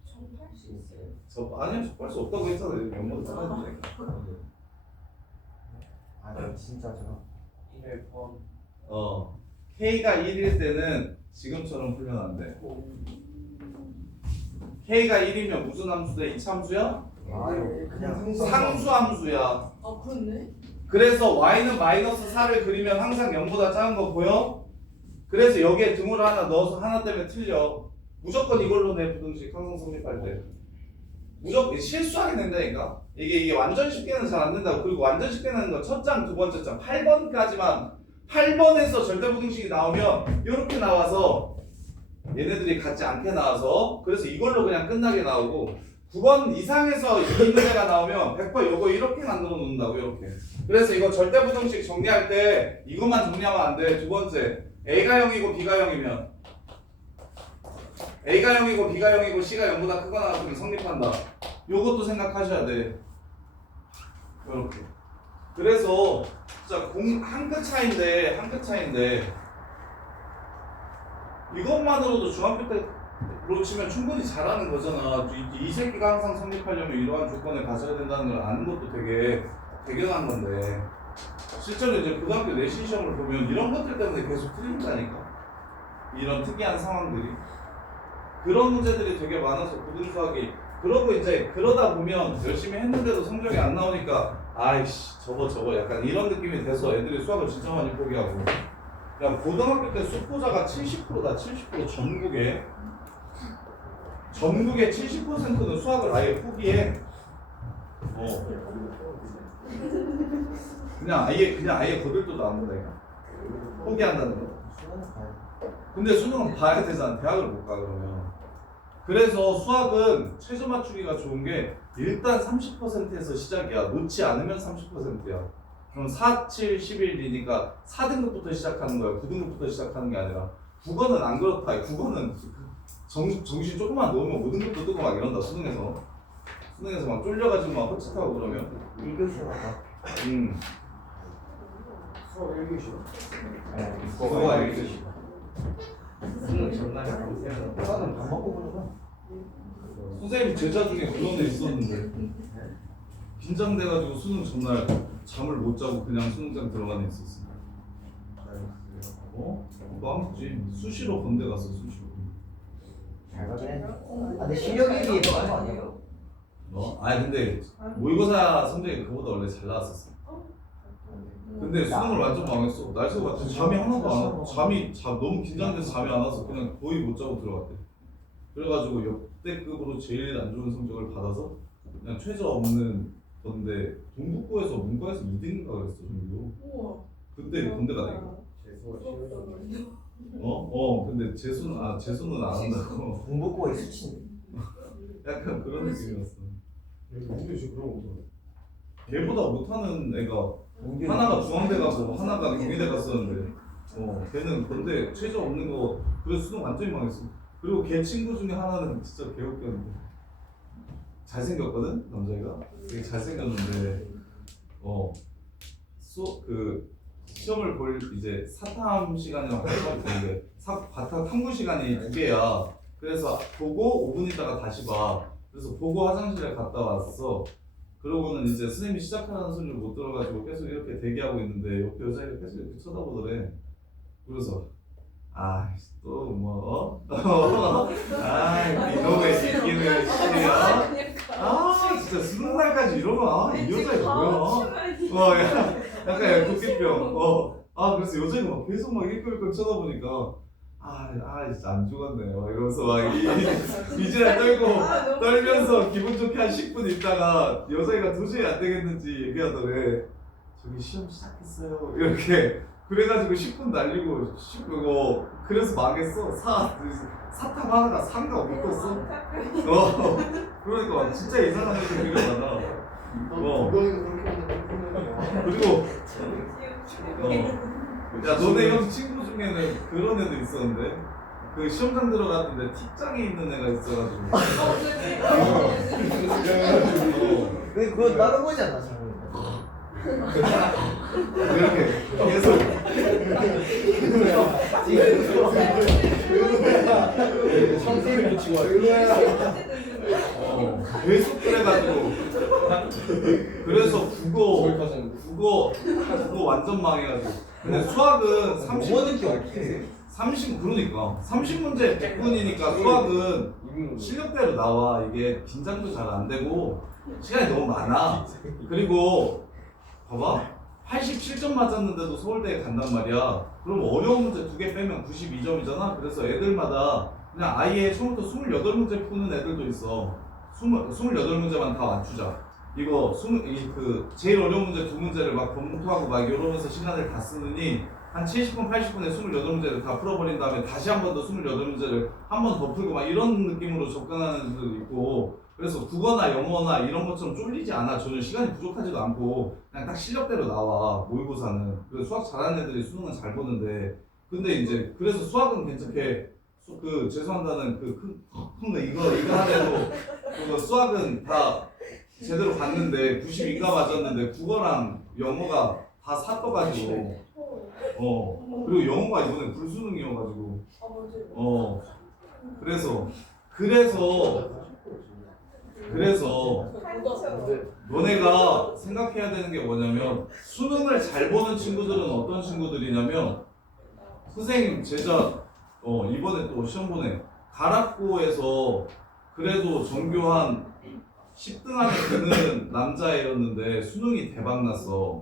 정할 수 있어요? 아니야, 접할 수 없다고 했잖아. 0은 써야 되니까. 아니 진짜죠. 1에 포함. K가 1일 때는 지금처럼 풀면 안 돼. K가 1이면 무슨 함수 돼? 이차함수야? 아유 그냥 상수함수야. 아 그렇네. 그래서 y는 마이너스 4를 그리면 항상 0보다 작은 거 보여? 그래서 여기에 등호를 하나 넣어서 하나 때문에 틀려. 무조건 이걸로 내 부등식 항상 성립할 때. 무조건 실수하게 된다니까. 이게 완전 쉽게는 잘 안 된다고. 그리고 완전 쉽게 되는 건 첫 장, 두 번째 장, 8번까지만 8번에서 절대부등식이 나오면 이렇게 나와서 얘네들이 같지 않게 나와서 그래서 이걸로 그냥 끝나게 나오고 9번 이상에서 있는 애가 나오면 100% 요거 이렇게 만들어 놓는다고 이렇게. 그래서 이거 절대부등식 정리할 때 이것만 정리하면 안 돼. 두 번째 A가 0이고 B가 0이면 A가 0이고 B가 0이고 C가 0보다 크거나 같으면 성립한다. 요것도 생각하셔야 돼. 이렇게. 그래서 진짜 한 끗 차이인데 이것만으로도 중학교 때로 치면 충분히 잘하는 거잖아. 이 새끼가 항상 성립하려면 이러한 조건을 가져야 된다는 걸 아는 것도 되게 대견한 건데 실제로 이제 고등학교 내신 시험을 보면 이런 것들 때문에 계속 틀린다니까. 이런 특이한 상황들이. 그런 문제들이 되게 많아서 고등수학이 그러고 이제 그러다 보면 열심히 했는데도 성적이 안 나오니까 아이씨 저거 약간 이런 느낌이 돼서 애들이 수학을 진짜 많이 포기하고. 야 고등학교 때 수포자가 70%다. 70% 전국의 70%는 수학을 아예 포기해. 그냥 아예 거들떠도 안 본다니까. 포기한다는 거. 수능은 가야 근데 수능은 봐야 되잖아. 대학을 못 가 그러면. 그래서 수학은 최저 맞추기가 좋은 게 일단 30%에서 시작이야. 놓지 않으면 30%야. 그럼 4, 7, 11이니까 4등급부터 시작하는 거야. 9등급부터 시작하는 게 아니라. 국어는 안 그렇다. 국어는 정신 조금만 놓으면 5등급도 뜨고 막 이런다. 수능에서 막 쫄려가지고 막 헛짓하고 그러면. 1교시 같다. 수업 1교시. 국어가 1교시. 수능 전날에 밤새는 수학은 밥 먹고 보는 거야. 선생님 제자 중에 그런 애 있었는데 긴장돼가지고 수능 전날 잠을 못 자고 그냥 수능장 들어가는 애 있었어. 망했지. 수시로 건대 갔어. 수시로. 잘 가긴 해. 근데 실력에 비해 많은 거 아니야? 아니 근데 모의고사 성적이 그보다 원래 잘 나왔었어. 근데 수능을 완전 망했어. 날씨가 같은 잠이 하나도 안 와. 너무 긴장돼서 잠이 안 와서 그냥 거의 못 자고 들어갔대. 그래가지고 역대급으로 제일 안 좋은 성적을 받아서 그냥 최저 없는 건데 동북고에서 문과에서 2등인가 그랬어 정도. 우와. 그때 건대가 되고. 재수가 쉬워져. 근데 재수는 안 한다고. 공부고의 수치인데. 약간 그런 느낌이었어. 공교시 그런 거 없어. 걔보다 못하는 애가 하나가 중앙대 가서 하나가 경희대 갔었는데 걔는 건대 최저 없는 거 그래서 수능 완전히 망했어. 그리고 걔 친구 중에 하나는 진짜 개웃겼는데 잘생겼거든 남자애가. 되게 잘생겼는데 시험을 볼 이제 사탐 시간이랑 활동할 텐데 바탕 탐구 시간이 2개야. 그래서 보고 5분 있다가 다시 봐. 그래서 보고 화장실에 갔다 왔어. 그러고는 이제 선생님이 시작하라는 소리를 못 들어가지고 계속 이렇게 대기하고 있는데 옆에 여자애가 계속 이렇게 쳐다보더래. 그래서 또 뭐 이놈의 새끼는 진짜 수능 날까지 이러면 이 여자애가 뭐야? 약간 도끼병. 그래서 여자애가 막 계속 막 일끌일끌 쳐다보니까 진짜 안 죽었네. 막 이러면서 막 이제야 떨면서 기분 좋게 한 10분 있다가 여자애가 도저히 안 되겠는지 얘기하더래. 저기 시험 시작했어요. 이렇게. 그래가지고 10분 날리고 그래서 망했어. 사탐 하나가 3가 못 떴어. 그러니까 진짜 이상한 애들 되게 많아. 그리고 야 너네 형 친구 중에는 그런 애도 있었는데 그 시험장 들어갔는데 틱장에 있는 애가 있어가지고 왜 그거 따로 보지 않나 잘 이렇게 계속 선생님 붙이고 계속 그래가지고 그래서 국어 완전 망해가지고. 근데 수학은 30문제 그러니까 30문제 100분이니까 수학은 실력대로 나와. 이게 긴장도 잘 안 되고 시간이 너무 많아. 그리고 봐봐 87점 맞았는데도 서울대에 간단 말이야. 그럼 어려운 문제 2개 빼면 92점이잖아. 그래서 애들마다 그냥 아예 처음부터 28문제 푸는 애들도 있어. 28문제만 다 맞추자. 이거 제일 어려운 문제 2문제를 막 검토하고 막 이러면서 시간을 다 쓰느니 한 70분, 80분에 28문제를 다 풀어버린 다음에 다시 한 번 더 28문제를 한 번 더 풀고 막 이런 느낌으로 접근하는 애들도 있고. 그래서 국어나 영어나 이런 것처럼 쫄리지 않아. 전혀 시간이 부족하지도 않고 그냥 딱 실력대로 나와 모의고사는. 그래서 수학 잘하는 애들이 수능은 잘 보는데, 근데 이제 그래서 수학은 괜찮게 죄송한다는 이거 하래도 그거 수학은 다 제대로 봤는데 92가 맞았는데 국어랑 영어가 다 4 떠가지고 그리고 영어가 이번에 불수능이어가지고 그래서 너네가 생각해야 되는 게 뭐냐면 수능을 잘 보는 친구들은 어떤 친구들이냐면 선생님 제자 이번에 또 시험 보내 가락고에서 그래도 전교 한 10등 안에 드는 남자애였는데 수능이 대박 났어.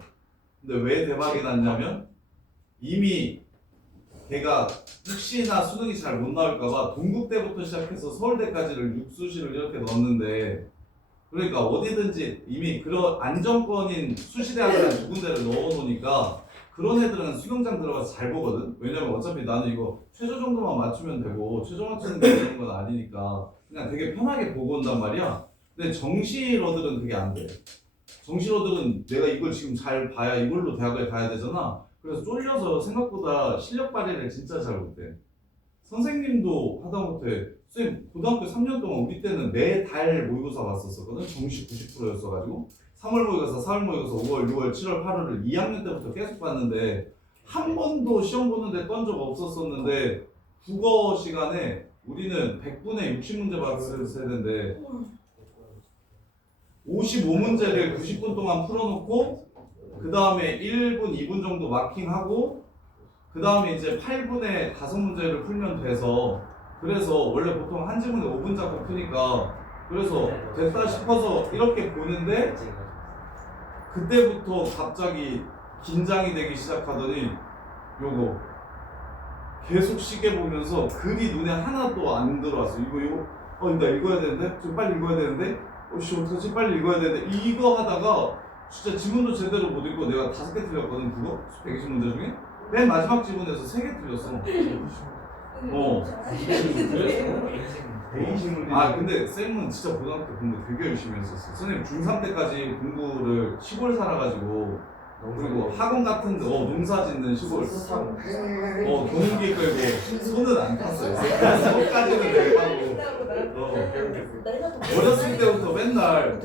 근데 왜 대박이 났냐면 이미 걔가 혹시나 수능이 잘 못 나올까봐 동국대부터 시작해서 서울대까지를 육수시를 이렇게 넣었는데, 그러니까 어디든지 이미 그런 안정권인 수시대학을 두 군데를 넣어놓으니까 그런 애들은 수능장 들어가서 잘 보거든. 왜냐면 어차피 나는 이거 최저 정도만 맞추면 되고 최저 맞추는 게 되는 건 아니니까 그냥 되게 편하게 보고 온단 말이야. 근데 정시러들은 그게 안 돼. 정시러들은 내가 이걸 지금 잘 봐야 이걸로 대학을 가야 되잖아. 그래서 쫄려서 생각보다 실력 발휘를 진짜 잘 못해. 선생님도 하다못해 선생님 고등학교 3년 동안 우리 때는 매달 모의고사 봤었거든. 정시 90%였어가지고 3월 모의고사, 4월 모의고사, 5월, 6월, 7월, 8월을 2학년 때부터 계속 봤는데 한 번도 시험 보는데 떤 적 없었었는데 국어 시간에 우리는 100분에 60문제 봤을 세대인데 55문제를 90분 동안 풀어놓고 그 다음에 1분, 2분 정도 마킹하고 그 다음에 이제 8분에 5문제를 풀면 돼서, 그래서 원래 보통 한 지문에 5분 잡고 푸니까 그래서 됐다 싶어서 이렇게 보는데 그때부터 갑자기 긴장이 되기 시작하더니 요거 계속 시계 보면서 글이 눈에 하나도 안 들어왔어. 나 읽어야 되는데? 좀 빨리 읽어야 되는데? 어떡하지? 빨리 읽어야 되는데? 이거 하다가 진짜 지문도 제대로 못 읽고 내가 5개 틀렸거든, 그거? 120문제 중에? 맨 마지막 지문에서 3개 틀렸어. 근데 쌤은 진짜 고등학교 공부 되게 열심히 했었어. 선생님 중3 때까지 공부를 시골 살아가지고, 그리고 학원 같은 데 농사 짓는 시골 경운기 끌고 손은 안 탔어요. 손까지는 내가 하고 어렸을 때부터 맨날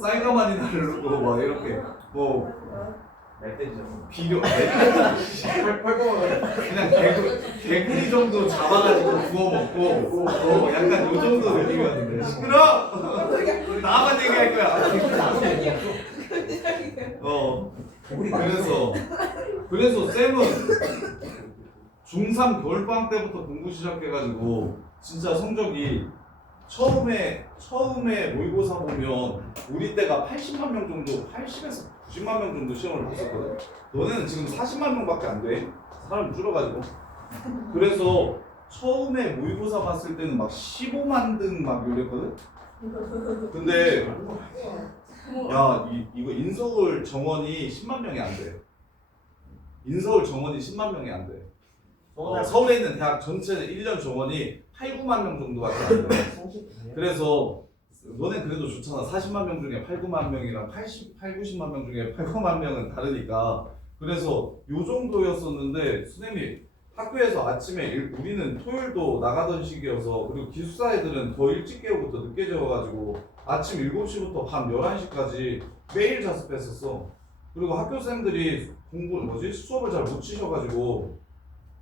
쌀가마니 나르고 막 이렇게 비료 그냥 개구리 정도 잡아가지고 구워 먹고 약간 요 정도 느낌이었는데. 시끄러! 나만 얘기할 거야. 그래서 쌤은 중3 겨울방학 때부터 공부 시작해가지고 진짜 성적이 처음에 모의고사 보면 우리 때가 80만 명 정도, 80에서 90만 명 정도 시험을 봤었거든. 너네는 지금 40만 명밖에 안 돼. 사람 줄어가지고. 그래서 처음에 모의고사 봤을 때는 막 15만 등 막 이랬거든. 근데 이거 인서울 정원이 10만 명이 안 돼. 인서울 정원이 10만 명이 안 돼. 서울에 있는 대학 전체 1년 정원이 8, 9만 명 정도밖에 안 돼. 그래서 너네 그래도 좋잖아. 40만 명 중에 8, 9만 명이랑 8, 90만 명 중에 8, 9만 명은 다르니까. 그래서 요 정도였었는데 선생님이 학교에서 아침에 우리는 토요일도 나가던 시기여서, 그리고 기숙사 애들은 더 일찍 깨우고부터 늦게 재워가지고 아침 7시부터 밤 11시까지 매일 자습했었어. 그리고 학교 쌤들이 수업을 잘 못 치셔가지고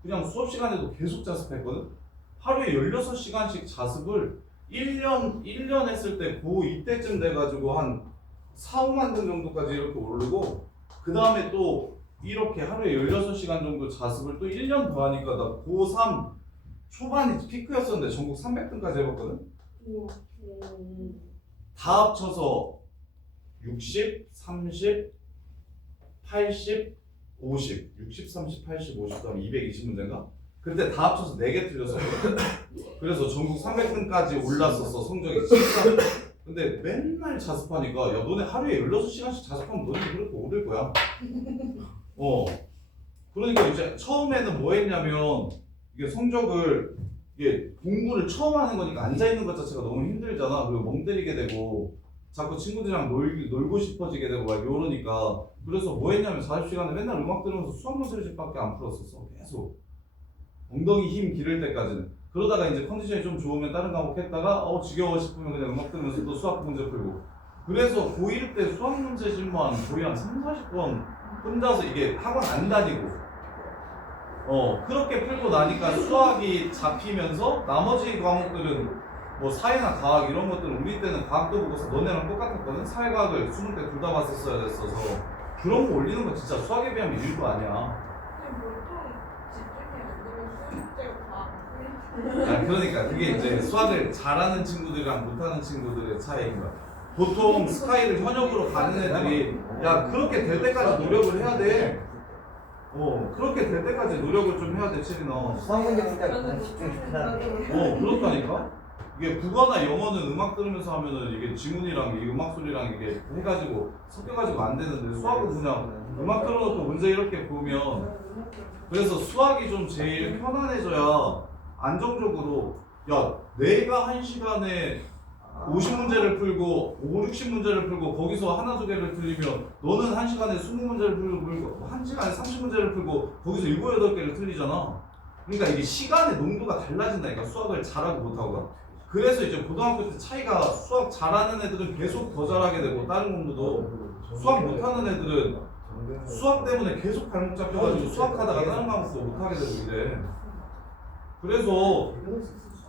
그냥 수업 시간에도 계속 자습했거든. 하루에 16시간씩 자습을 1년 했을 때 이때쯤 돼가지고 한 4, 5만 등 정도까지 이렇게 오르고, 그 다음에 또 이렇게 하루에 16시간 정도 자습을 또 1년 더 하니까 나 고3 초반이 피크였었는데 전국 300등까지 해봤거든? 우와. 다 합쳐서 60, 30, 80, 50 60, 30, 80, 50 그다음에 220문제인가? 그때 다 합쳐서 4개 틀렸었거든. 그래서 전국 300등까지 올랐었어 성적이 진짜. 근데 맨날 자습하니까 야 너네 하루에 16시간씩 자습하면 너네 그렇게 오를 거야. 그러니까 이제 처음에는 뭐 했냐면 이게 성적을 이게 공부를 처음 하는 거니까 앉아있는 것 자체가 너무 힘들잖아. 그리고 멍 때리게 되고 자꾸 친구들이랑 놀고 싶어지게 되고 막 이러니까. 그래서 뭐 했냐면 40시간에 맨날 음악 들으면서 수학 문제집밖에 안 풀었었어. 계속 엉덩이 힘 기를 때까지는. 그러다가 이제 컨디션이 좀 좋으면 다른 과목 했다가 지겨워 싶으면 그냥 음악 들으면서 또 수학 문제 풀고. 그래서 고1 때 수학 문제집만 거의 한 3, 40번 혼자서 이게 학원 안 다니고 그렇게 풀고 나니까 수학이 잡히면서 나머지 과목들은 뭐 사회나 과학 이런 것들은 우리 때는 과학도 보고서 너네랑 똑같았거든. 사회과학을 수능 때 둘 다 봤었어야 됐어서 그런 거 올리는 건 진짜 수학에 비하면 일도 아니야. 근데 보통 집중이 안 되면 수학제가 그러니까 그게 이제 수학을 잘하는 친구들이랑 못하는 친구들의 차이인 거야. 보통 스카이를 현역으로 가는 애들이 야 그렇게 될 때까지 노력을 해야 돼. 그렇게 될 때까지 노력을 좀 해야 돼, 체리나. 수학 문제 풀 때 그냥 집중이 좋긴 그렇다니까? 이게 국어나 영어는 음악 들으면서 하면은 이게 지문이랑 이 음악 소리랑 이게 해가지고 섞여가지고 안 되는데 수학은 그냥 음악 들어놓고 문제 이렇게 보면. 그래서 수학이 좀 제일 편안해져야 안정적으로 야 내가 1시간에 50문제를 풀고 5, 60문제를 풀고 거기서 하나 두 개를 틀리면 너는 1시간에 20문제를 풀고 1시간에 30문제를 풀고 거기서 7, 8개를 틀리잖아. 그러니까 이게 시간의 농도가 달라진다니까 수학을 잘하고 못하고. 그래서 이제 고등학교 때 차이가 수학 잘하는 애들은 계속 더 잘하게 되고 다른 공부도 수학 못하는 애들은 수학 때문에 계속 발목 잡혀가지고 수학하다가 다른 과목도 못하게 되고 이래. 그래서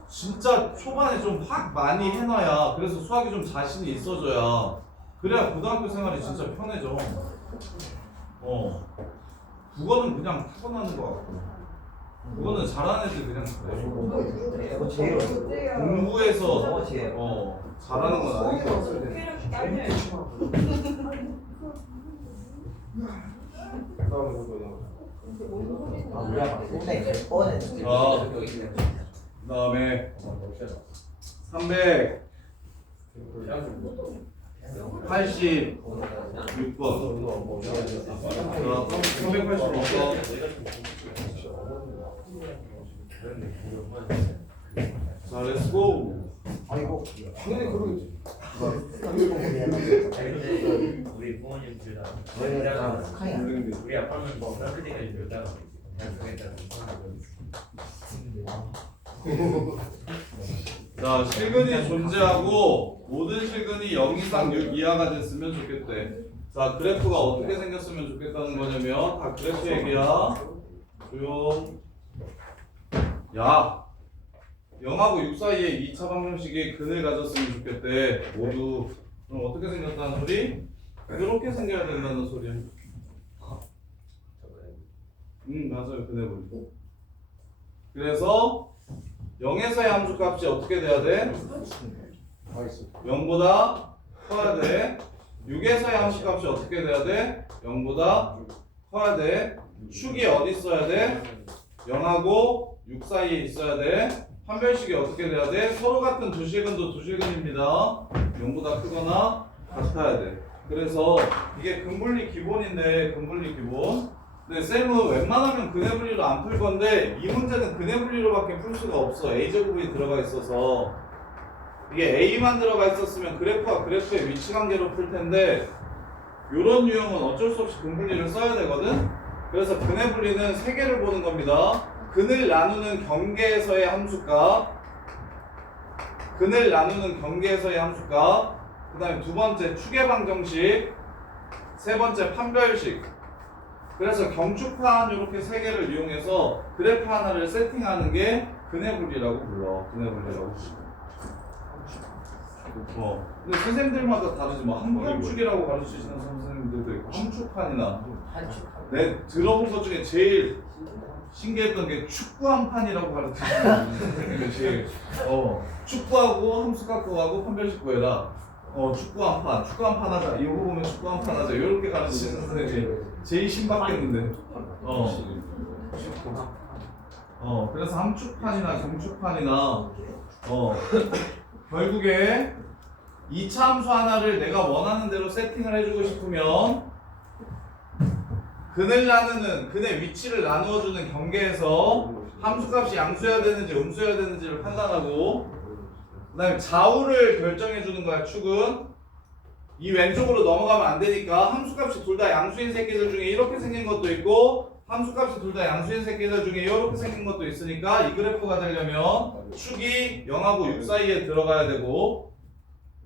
진짜 초반에 좀 확 많이 해놔야 그래서 수학이 좀 자신이 있어져야 그래야 고등학교 생활이 진짜 편해져. 국어는 그냥 타고나는 거 같고 그거는 잘하는 애들 그냥 그래. 그거 제일 공부에서 제일 잘하는 건 아닌 것 같아. 어깨를 깔려. 우리가 근데 100번에 그 다음에 386번. 자, 386번. 자, 렛츠고. 아이고 당연히 그러겠지. 우리 부모님 둘 다 너희는 스카이 안 돼. 우리 아빠는 뭐 프랑크디까지 놀다가 대학생했다는 자, 실근이 존재하고 모든 실근이 0 이상 6 이하가 됐으면 좋겠대. 자, 그래프가 어떻게 생겼으면 좋겠다는 거냐면 다 그래프 얘기야. 조용. 야, 0하고 6 사이에 2차 방정식이 근을 가졌으면 좋겠대. 모두. 그럼 어떻게 생겼다는 소리? 이렇게 생겨야 된다는 소리야. 맞아요. 근해 보리. 그래서 0에서의 함수값이 어떻게 돼야 돼? 0보다 커야 돼. 6에서의 함수값이 어떻게 돼야 돼? 0보다 커야 돼. 축이 어디 있어야 돼? 0하고 6 사이에 있어야 돼. 판별식이 어떻게 돼야 돼? 서로 같은 두 실근도 두 실근입니다. 0보다 크거나 같아야 돼. 그래서 이게 근분리 기본인데 근분리 기본. 근데 쌤은 웬만하면 근해분리로 안 풀 건데 이 문제는 근해분리로밖에 풀 수가 없어. A제곱이 들어가 있어서. 이게 A만 들어가 있었으면 그래프와 그래프의 위치 관계로 풀 텐데 이런 유형은 어쩔 수 없이 근분리를 써야 되거든. 그래서 근해분리는 세 개를 보는 겁니다. 근을 나누는 경계에서의 함수값, 근을 나누는 경계에서의 함수값, 그 다음에 두 번째 축의 방정식, 세 번째 판별식. 그래서 경축판 이렇게 세 개를 이용해서 그래프 하나를 세팅하는 게 근해분리라고 불러. 근해분리라고 불러. 근데 선생님들마다 다르지. 뭐 함축이라고 가르치시는 선생님들도 있고 함축판이나 내 들어본 것 중에 제일 신기했던 게 축구한판이라고 가르치시는 선생님이 제일 축구하고 함수 갖고 가고 판별식 구해라. 축구한판 하자. 이거 보면 축구한판 하자. 이렇게 가르치시는 선생님이 제일 신박했는데. 그래서 함축판이나 경축판이나 결국에 이차 함수 하나를 내가 원하는 대로 세팅을 해주고 싶으면 근의 위치를 나누어주는 경계에서 함수값이 양수여야 되는지 음수여야 되는지를 판단하고 그 다음에 좌우를 결정해주는 거야. 축은 이 왼쪽으로 넘어가면 안 되니까 함수값이 둘 다 양수인 새끼들 중에 이렇게 생긴 것도 있고 함수값이 둘 다 양수인 새끼들 중에 이렇게 생긴 것도 있으니까 이 그래프가 되려면 축이 0하고 6 사이에 들어가야 되고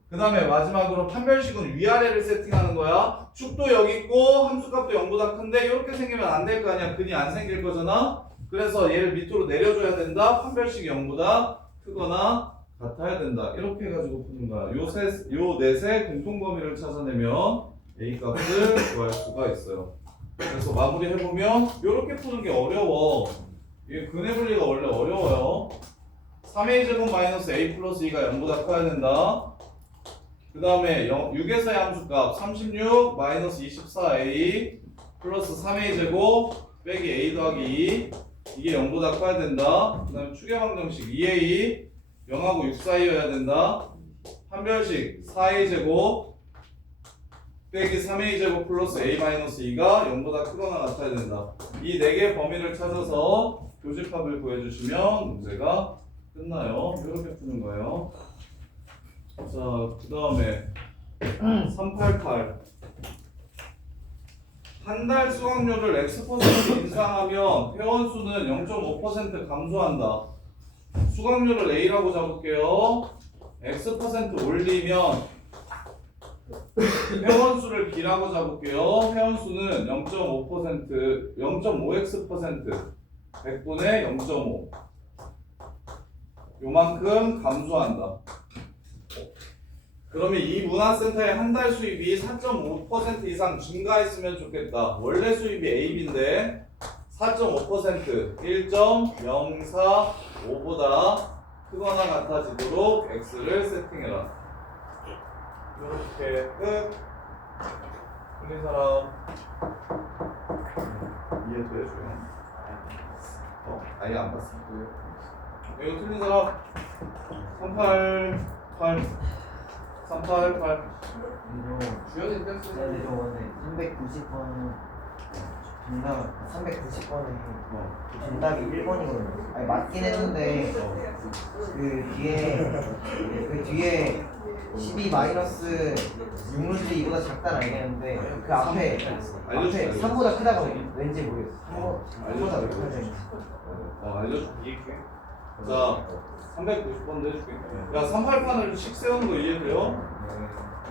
그 다음에 마지막으로 판별식은 위아래를 세팅하는 거야. 축도 여기 있고 함수값도 0보다 큰데 이렇게 생기면 안 될 거 아니야. 근이 안 생길 거잖아. 그래서 얘를 밑으로 내려줘야 된다. 판별식이 0보다 크거나 같아야 된다. 이렇게 해가지고 푸는 거야. 요 넷의 공통 범위를 찾아내면 A 값을 구할 수가 있어요. 그래서 마무리 해보면 이렇게 푸는 게 어려워. 이게 근의 분리가 원래 어려워요. 3a 제곱 마이너스 a 플러스 2가 0보다 커야 된다. 그 다음에 6에서의 함수값 36 마이너스 24a 플러스 3a 제곱 빼기 a 더하기 2 이게 0보다 커야 된다. 그 다음에 축의 방정식 2a 0하고 6 사이여야 된다. 판별식 4a 제곱 빼기 3a 제곱 플러스 a 마이너스 2가 0보다 크거나 같아야 된다. 이 4개의 범위를 찾아서 교집합을 구해주시면 문제가 끝나요. 이렇게 푸는 거예요. 자, 그 다음에 388 한 달 수강료를 X% 인상하면 회원수는 0.5% 감소한다. 수강료를 A라고 잡을게요. X% 올리면 회원수를 B라고 잡을게요. 회원수는 0.5% 0.5X% 100분의 0.5 요만큼 감소한다. 그러면 이 문화센터의 한 달 수입이 4.5% 이상 증가했으면 좋겠다. 원래 수입이 AB인데 4.5% 1.045보다 크거나 같아지도록 X를 세팅해라. 이렇게 끝. 틀린 사람 이해돼줘요. 아예 안 봤어. 이거 틀린 사람 388 주연이 댄스. 근데 저번에 390번은 정답 390번에 정답이 1번이거든요. 아니 맞긴 했는데 그 뒤에 12 마이너스 6물수 2보다 작다는 알겠는데 그 앞에 3보다 크다가 왠지 모르겠어. 3보다 왜 크다 했지? 알려줄게. 자, 390번도 해줄게. 야, 388을 식 세우는 거 이해돼요?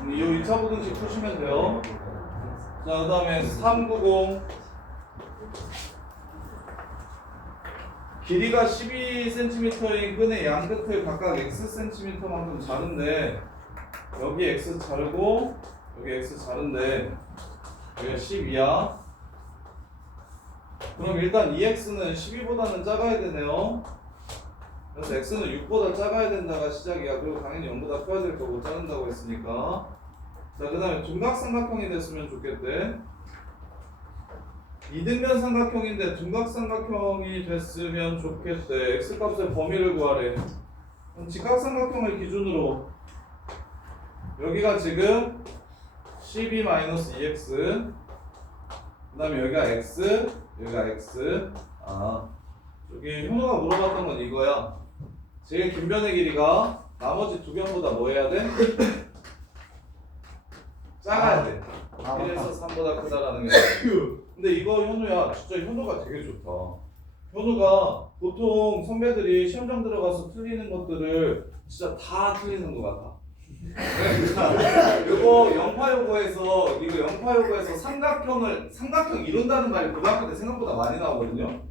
이 2차 부등식 푸시면 돼요. 자, 그 다음에 390 길이가 12cm인 끈의 양 끝을 각각 xcm만큼 자른데 여기 x 자르고 여기 x 자른데 여기가 12야. 그럼 일단 2x는 12보다는 작아야 되네요. 그래서 x는 6보다 작아야 된다가 시작이야. 그리고 당연히 0보다 커야 될 거고 자른다고 했으니까. 자, 그 다음에 둔각삼각형이 됐으면 좋겠대. 이등변 삼각형인데 둔각삼각형이 됐으면 좋겠대. x값의 범위를 구하래. 그럼 직각삼각형을 기준으로 여기가 지금 12-2x 그 다음에 여기가 x 여기가 x. 저기 현우가 물어봤던 건 이거야. 제일 긴 변의 길이가 나머지 두 변보다 뭐 해야 돼? 작아야 돼. 그래서 3보다 크다라는 게. 근데 이거 현우야, 진짜 현우가 되게 좋다. 현우가 보통 선배들이 시험장 들어가서 틀리는 것들을 진짜 다 틀리는 것 같아. 이거 영파요거에서 삼각형 이룬다는 말이 고등학교 때 생각보다 많이 나오거든요.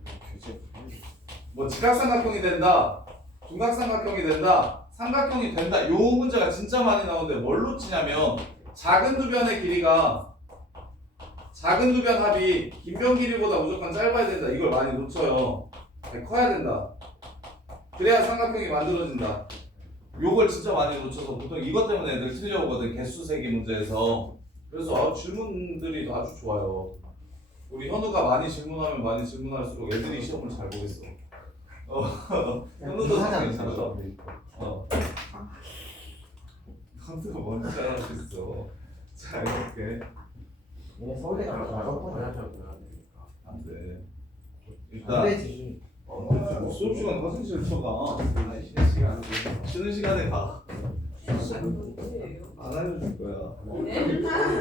뭐 직각삼각형이 된다, 중각삼각형이 된다, 삼각형이 된다. 요 문제가 진짜 많이 나오는데 뭘 놓치냐면 작은 두 변의 길이가 작은 두 변 합이 긴 변 길이보다 무조건 짧아야 된다. 이걸 많이 놓쳐요. 커야 된다. 그래야 삼각형이 만들어진다. 요걸 진짜 많이 놓쳐서 보통 이것 때문에 애들 틀려오거든. 개수 세기 문제에서. 그래서 질문들이 아주 좋아요. 우리 현우가 많이 질문하면 많이 질문할수록 애들이 시험을 잘 보겠어. 현우도 상당히 잘하다. 현우가 뭔지 잘하겠어. 자 이렇게 얘네 서울대 가서 나갔구나. 안 돼. 안 일단 되지. 수업 시간 화장실 쳐가. 쉬는 시간에 가. 안 알려줄 거야.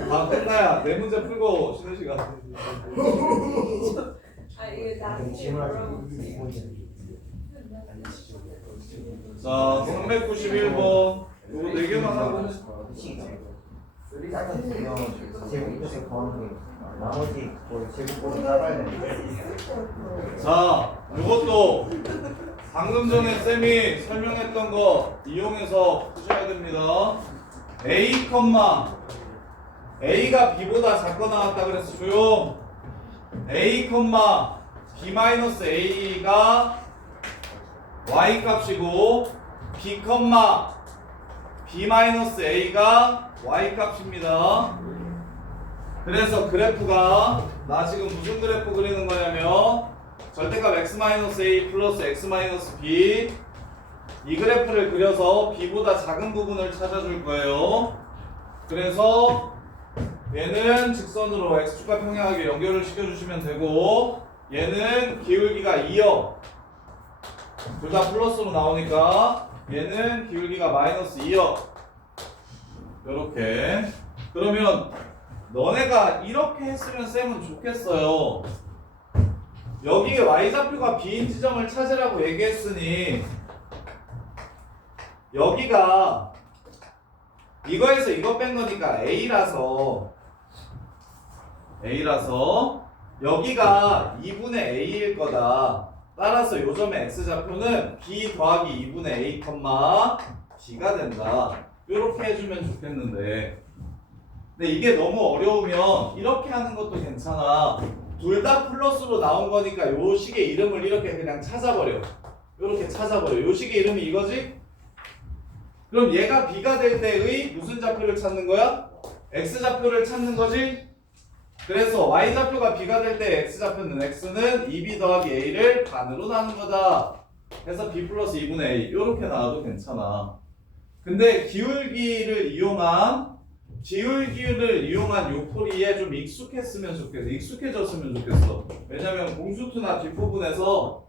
다 끝나야 내 문제 풀고 쉬는 시간. 아 이거 나중에 물어보세요. 자 391번. 요거 4개만 하고. 짧은 두명 제곱에서 거는 게 나머지 뭐 제곱보다 따라야 되는데. 자 요것도 방금 전에 쌤이 설명했던 거 이용해서 푸셔야 됩니다. A, A가 B보다 작거 나왔다 그래서 조용. A, B-A가 Y 값이고 B, B-A가 Y 값입니다. 그래서 그래프가 나 지금 무슨 그래프 그리는 거냐면 절대값 x-a 플러스 x-b 이 그래프를 그려서 b보다 작은 부분을 찾아줄 거예요. 그래서 얘는 직선으로 x축과 평행하게 연결을 시켜주시면 되고 얘는 기울기가 2요. 둘 다 플러스로 나오니까 얘는 기울기가 마이너스 2요. 요렇게. 그러면 너네가 이렇게 했으면 쌤은 좋겠어요. 여기에 y좌표가 b인 지점을 찾으라고 얘기했으니 여기가 이거에서 이거 뺀 거니까 a라서 여기가 2분의 a일 거다. 따라서 요점의 x좌표는 b 더하기 2분의 a, b가 된다. 이렇게 해주면 좋겠는데 근데 이게 너무 어려우면 이렇게 하는 것도 괜찮아. 둘 다 플러스로 나온 거니까 요 식의 이름을 이렇게 그냥 찾아버려. 이렇게 찾아버려. 요 식의 이름이 이거지? 그럼 얘가 b가 될 때의 무슨 좌표를 찾는 거야? x좌표를 찾는 거지? 그래서 y좌표가 b가 될 때 x좌표는 x는 2b 더하기 a를 반으로 나눈 거다. 해서 b 플러스 2분의 a 이렇게 나와도 괜찮아. 근데 기울기를 이용한 요풀이에 좀 익숙해졌으면 좋겠어. 왜냐면 공수투나 뒷부분에서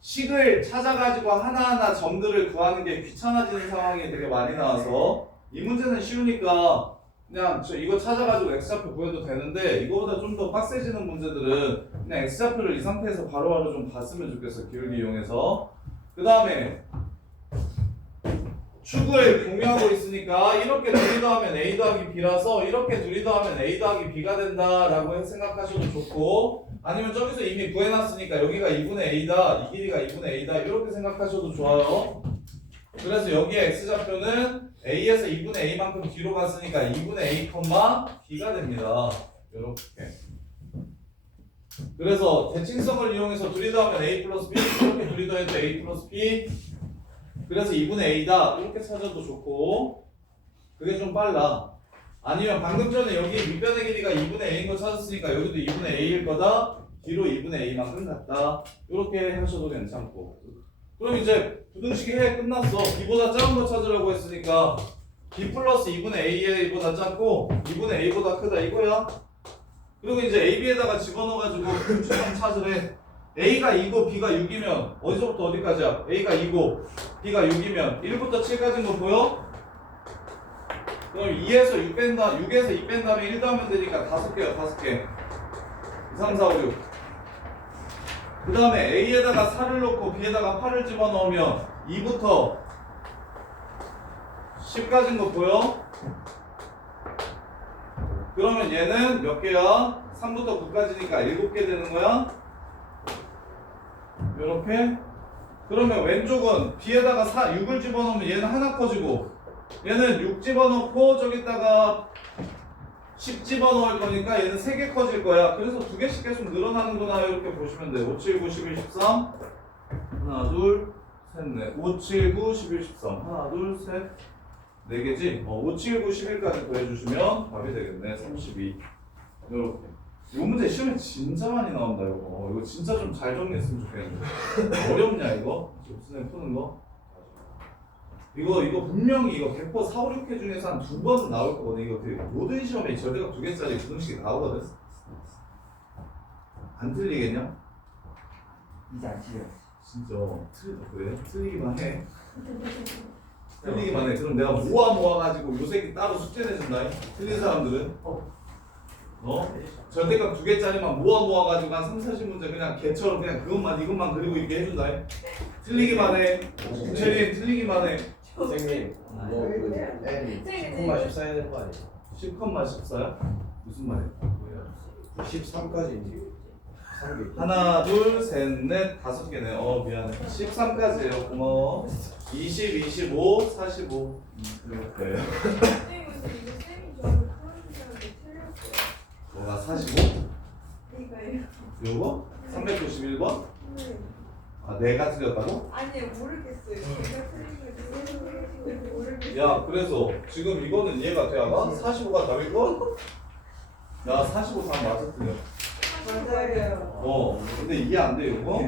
식을 찾아가지고 하나하나 점들을 구하는 게 귀찮아지는 상황이 되게 많이 나와서 이 문제는 쉬우니까 그냥 이거 찾아가지고 x좌표 구해도 되는데 이거보다 좀 더 빡세지는 문제들은 그냥 x좌표를 이 상태에서 바로바로 좀 봤으면 좋겠어. 기울기 이용해서. 그 다음에 축을 공유하고 있으니까 이렇게 둘이 더하면 a 더하기 b라서 이렇게 둘이 더하면 a 더하기 b가 된다라고 생각하셔도 좋고 아니면 저기서 이미 구해놨으니까 여기가 2분의 a다 이 길이가 2분의 a다 이렇게 생각하셔도 좋아요. 그래서 여기에 x좌표는 a에서 2분의 a만큼 뒤로 갔으니까 2분의 a, b가 됩니다. 이렇게. 그래서 대칭성을 이용해서 둘이 더하면 a 플러스 b 이렇게 둘이 더해도 a 플러스 b 그래서 2분의 a다 이렇게 찾아도 좋고 그게 좀 빨라. 아니면 방금 전에 여기 밑변의 길이가 2분의 a인 거 찾았으니까 여기도 2분의 a일 거다 뒤로 2분의 a만큼 갔다 이렇게 하셔도 괜찮고 그럼 이제 부등식 해 끝났어. b보다 작은 거 찾으라고 했으니까 b 플러스 2분의 a보다 작고 2분의 a보다 크다 이거야. 그리고 이제 ab에다가 집어넣어가지고 중점 찾으래. a가 2고 b가 6이면 어디서부터 어디까지야? a가 2고 b가 6이면 1부터 7까지인 거 보여? 그럼 2에서 6 뺀다 6에서 2 뺀 다음에 1 더하면 되니까 5개야 5개 2, 3, 4, 5, 6 그 다음에 a에다가 4를 넣고 b에다가 8을 집어넣으면 2부터 10까지인 거 보여? 그러면 얘는 몇 개야? 3부터 9까지니까 7개 되는 거야? 요렇게 그러면 왼쪽은 B에다가 6을 집어넣으면 얘는 하나 커지고 얘는 6 집어넣고 저기다가 10 집어넣을 거니까 얘는 3개 커질 거야. 그래서 2개씩 계속 늘어나는구나 이렇게 보시면 돼. 5, 7, 9, 11, 13 하나 둘 셋 넷 5, 7, 9, 11, 13 하나 둘 셋 4개지? 5, 7, 9, 11까지 더해주시면 답이 되겠네. 32 이렇게. 이 문제 시험에 진짜 많이 나온다 이거. 이거 진짜 좀 잘 정리했으면 좋겠는데. 어렵냐 이거? 선생님 푸는 거? 이거 분명히 이거 100% 4, 5, 6회 중에서 한 2번은 나올 거거든. 이거 그 모든 시험에 절대값 2개짜리 부등식이 나오거든. 안 틀리겠냐? 이제 안 치려. 진짜 그래? 틀리기만 해. 틀리기만 해. 그럼 내가 모아가지고 요 새끼 따로 숙제 내준다. 틀린 사람들은 절대값 2개짜리만 모아가지고 한 3, 40문제 그냥 개처럼 그냥 그것만 이것만 그리고 이렇게 해준다. 틀리기만 해. 최린 틀리기만 해. 선생님 뭐그 N 10콤마 14 해야 되는 거 아니에요? 10컴마 14야? 무슨 말이야? 13까지 3개 하나, 둘, 셋, 넷, 5개네. 미안해. 13까지예요. 고마워. 20, 25, 45. 이렇게. 선생님 근데 이거 쌤이 저를 풀어주셨는데 틀렸어요. 뭐가 45? 이거요. 요거? 391번? 네. 아, 내가 틀렸다고? 아니요 모르겠어요. 제가 틀린 걸 모르겠어요. 야, 그래서 지금 이거는 이해가 돼, 아마? 45가 답이고? 야, 45 답 맞아, 틀려. 맞아요. 근데 이해 안 돼, 이거?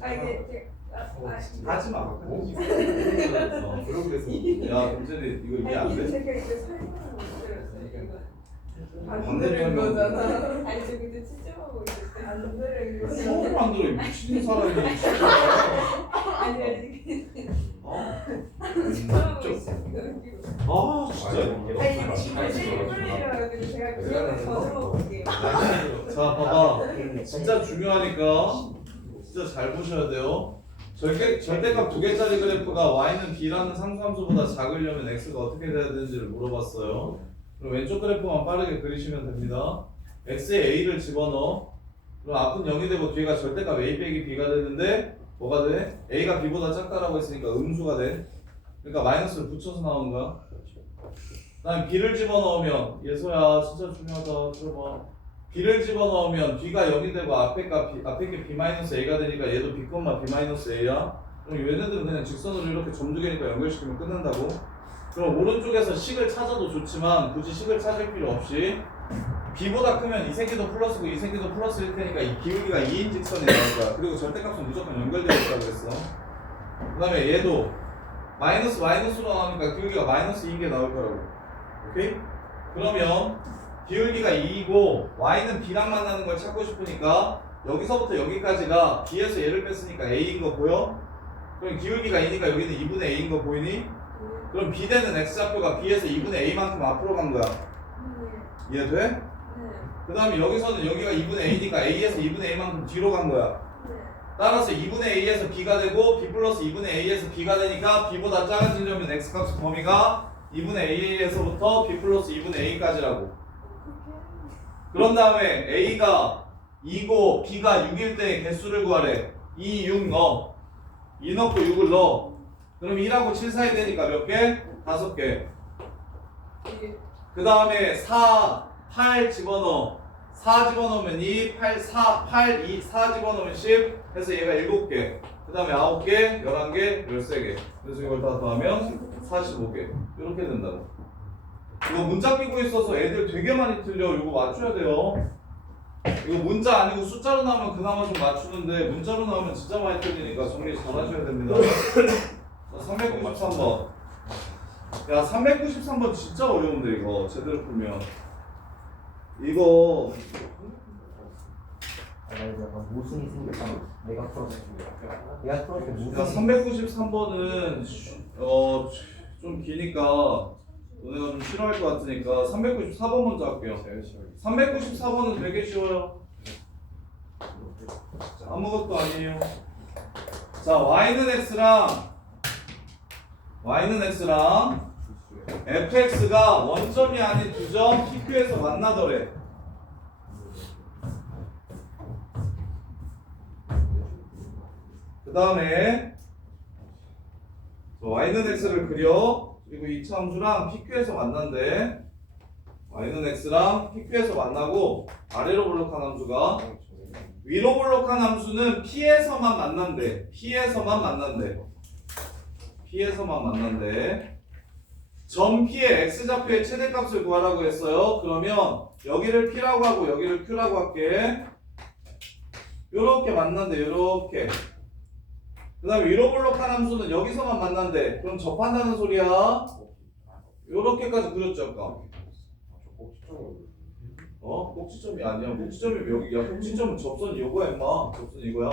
아 이게 하지 마. 그렇게 야, 김철이 이거 이해 안 돼? 제가 이거 설명을 못 들었어요. 이거 반대로 된 하면 거잖아. 아니 저 그때 채점하고 있을 때안 들은 거. 수업을 안 들어, 이 미친 사람이. 아니 아니 아, 채점하고 있을 때. 진짜. 아니 이거 쌤이 풀리려고 제가 기억을 더듬어 볼게요. 자, 봐봐. 진짜 중요하니까 진짜 잘 보셔야 돼요. 절대값 2개짜리 그래프가 y는 b라는 상수함수보다 작으려면 x가 어떻게 돼야 되는지를 물어봤어요. 그럼 왼쪽 그래프만 빠르게 그리시면 됩니다. x에 a를 집어넣어. 그럼 앞은 0이 되고 뒤에가 절대값 a 빼기 b가 되는데 뭐가 돼? a가 b보다 작다라고 했으니까 음수가 돼. 그러니까 마이너스를 붙여서 나오는 거야. 그다음에 b를 집어넣으면 예서야 진짜 중요하다. 들어봐. b를 집어넣으면 b가 0이 되고 앞에 게 b-a가 되니까 얘도 b, b-a야. 그럼 얘네들은 그냥 직선으로 이렇게 점두개니까 연결시키면 끝난다고. 그럼 오른쪽에서 식을 찾아도 좋지만 굳이 식을 찾을 필요 없이 b보다 크면 이 새끼도 플러스고 이 새끼도 플러스일 테니까 이 기울기가 2인 직선이 나올 거야. 그리고 절대값은 무조건 연결되어 있다고 그랬어. 그 다음에 얘도 마이너스로 나오니까 기울기가 마이너스 2인 게 나올 거라고. 오케이? 그러면 기울기가 2이고 y는 b랑 만나는 걸 찾고 싶으니까 여기서부터 여기까지가 b에서 얘를 뺐으니까 a인 거 보여? 그럼 기울기가 2니까 여기는 2분의 a인 거 보이니? 그럼 b 되는 x좌표가 b에서 2분의 a만큼 앞으로 간 거야. 이해돼? 네. 그 다음에 여기서는 여기가 2분의 a니까 a에서 2분의 a만큼 뒤로 간 거야. 네. 따라서 2분의 a에서 b가 되고 b 플러스 2분의 a에서 b가 되니까 b보다 작아지려면 x값 범위가 2분의 a에서부터 b 플러스 2분의 a까지라고. 그런 다음에 a가 2고 b가 6일 때 개수를 구하래. 2, 6 넣어. 2 넣고 6을 넣어. 그럼 2하고 7 사이 되니까 몇 개? 5개. 그 다음에 4, 8 집어넣어. 4 집어넣으면 2, 8, 4 집어넣으면 10 해서 얘가 7개. 그 다음에 9개, 11개, 13개. 그래서 이걸 다 더하면 45개. 이렇게 된다고. 이거 문자 끼고 있어서 애들 되게 많이 틀려. 이거 맞춰야 돼요. 이거 문자 아니고 숫자로 나오면 그나마 좀 맞추는데 문자로 나오면 진짜 많이 틀리니까 정리 잘 하셔야 됩니다. 393번. 야, 393번 진짜 어려운데 이거 제대로 풀면. 이거 나 이제 약간 모순이 생겼다. 내가 풀었을 때 모순이. 야, 393번은 좀 기니까 너네가 좀 싫어할 것 같으니까 394번 먼저 할게요. 394번은 되게 쉬워요. 자, 아무것도 아니에요. 자, y는 x랑 fx가 원점이 아닌 두 점 PQ에서 만나더래. 그 다음에 y는 x를 그려. 그리고 이 함수랑 PQ에서 만난대. y는 x랑 PQ에서 만나고 아래로 볼록한 함수가 위로 볼록한 함수는 P에서만 만난대. P에서만 만난대. 점 P의 x좌표의 최대값을 구하라고 했어요. 그러면 여기를 P라고 하고 여기를 Q라고 할게. 요렇게 만난대. 요렇게. 그 다음에 위로 볼록한 함수는 여기서만 만난대. 그럼 접한다는 소리야. 요렇게까지 그렸죠 아까. 꼭지점이 아니야. 꼭지점이 여기야. 꼭지점은 접선이 요거야 임마. 접선이 이거야.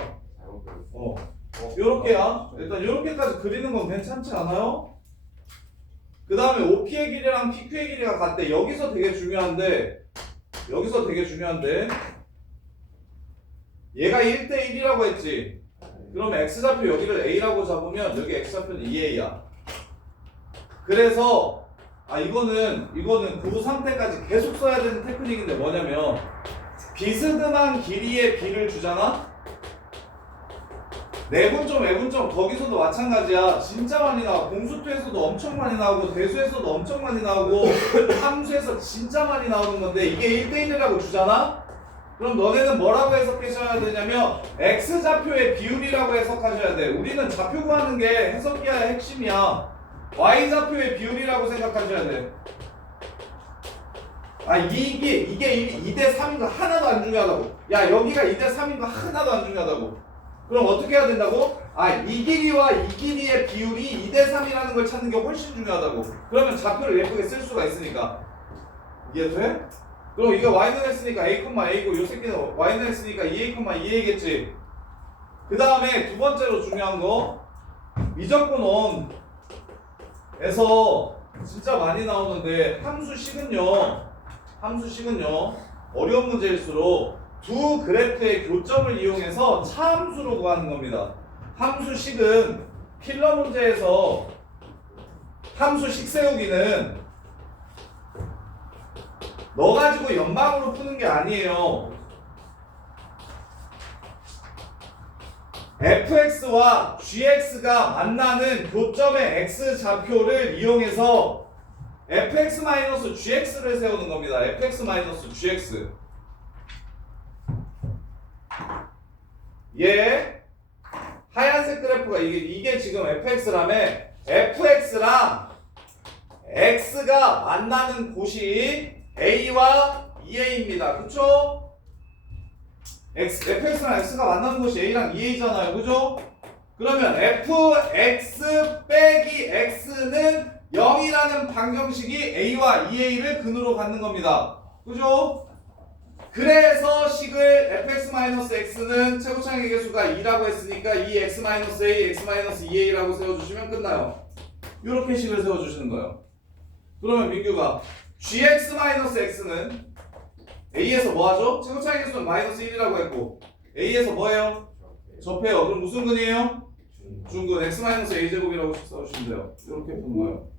요렇게야. 일단 요렇게까지 그리는 건 괜찮지 않아요? 그 다음에 OP의 길이랑 PQ의 길이가 같대. 여기서 되게 중요한데 얘가 1대1이라고 했지. 그러면 x좌표 여기를 a라고 잡으면 여기 x좌표는 2a야. 그래서 이거는 그 상태까지 계속 써야 되는 테크닉인데 뭐냐면 비스듬한 길이의 b를 주잖아? 내분점, 외분점 거기서도 마찬가지야. 진짜 많이 나와. 공수투에서도 엄청 많이 나오고 대수에서도 엄청 많이 나오고 함수에서 진짜 많이 나오는 건데 이게 1대1이라고 주잖아? 그럼 너네는 뭐라고 해석하셔야 되냐면 x좌표의 비율이라고 해석하셔야 돼. 우리는 좌표 구하는 게 해석기하의 핵심이야. y좌표의 비율이라고 생각하셔야 돼. 이게 2대3인 거 하나도 안 중요하다고. 야 여기가 2대3인 거 하나도 안 중요하다고. 그럼 어떻게 해야 된다고? 이 길이와 이 길이의 비율이 2대3이라는 걸 찾는 게 훨씬 중요하다고. 그러면 좌표를 예쁘게 쓸 수가 있으니까. 이해돼? 그럼 이게 y는 x니까 a, a고 요 새끼는 y는 x니까 2a, 2a겠지. 그 다음에 두 번째로 중요한 거 미적분 원에서 진짜 많이 나오는데 함수식은요 어려운 문제일수록 두 그래프의 교점을 이용해서 차함수로 구하는 겁니다. 함수식은 필러 문제에서 함수식 세우기는 너 가지고 연방으로 푸는 게 아니에요. fx와 gx가 만나는 교점의 x좌표를 이용해서 fx-gx를 세우는 겁니다. fx-gx. 얘 하얀색 그래프가 이게 지금 fx라며. fx랑 x가 만나는 곳이 a와 2a입니다. 그쵸? fx랑 x가 만나는 곳이 a랑 2a잖아요. 그죠? 그러면 fx 빼기 x는 0이라는 방정식이 a와 2a를 근으로 갖는 겁니다. 그죠? 그래서 식을 fx-x는 최고차항의 개수가 2라고 했으니까 2x-a, x-2a라고 세워주시면 끝나요. 이렇게 식을 세워주시는 거예요. 그러면 민규가 gx-x는 a에서 뭐 하죠? 최고차항의 개수는 -1이라고 했고 a에서 뭐예요? 접해요. 그럼 무슨 근이에요? 중근 x-a제곱이라고 써주시면 돼요. 이렇게 푸는 거예요.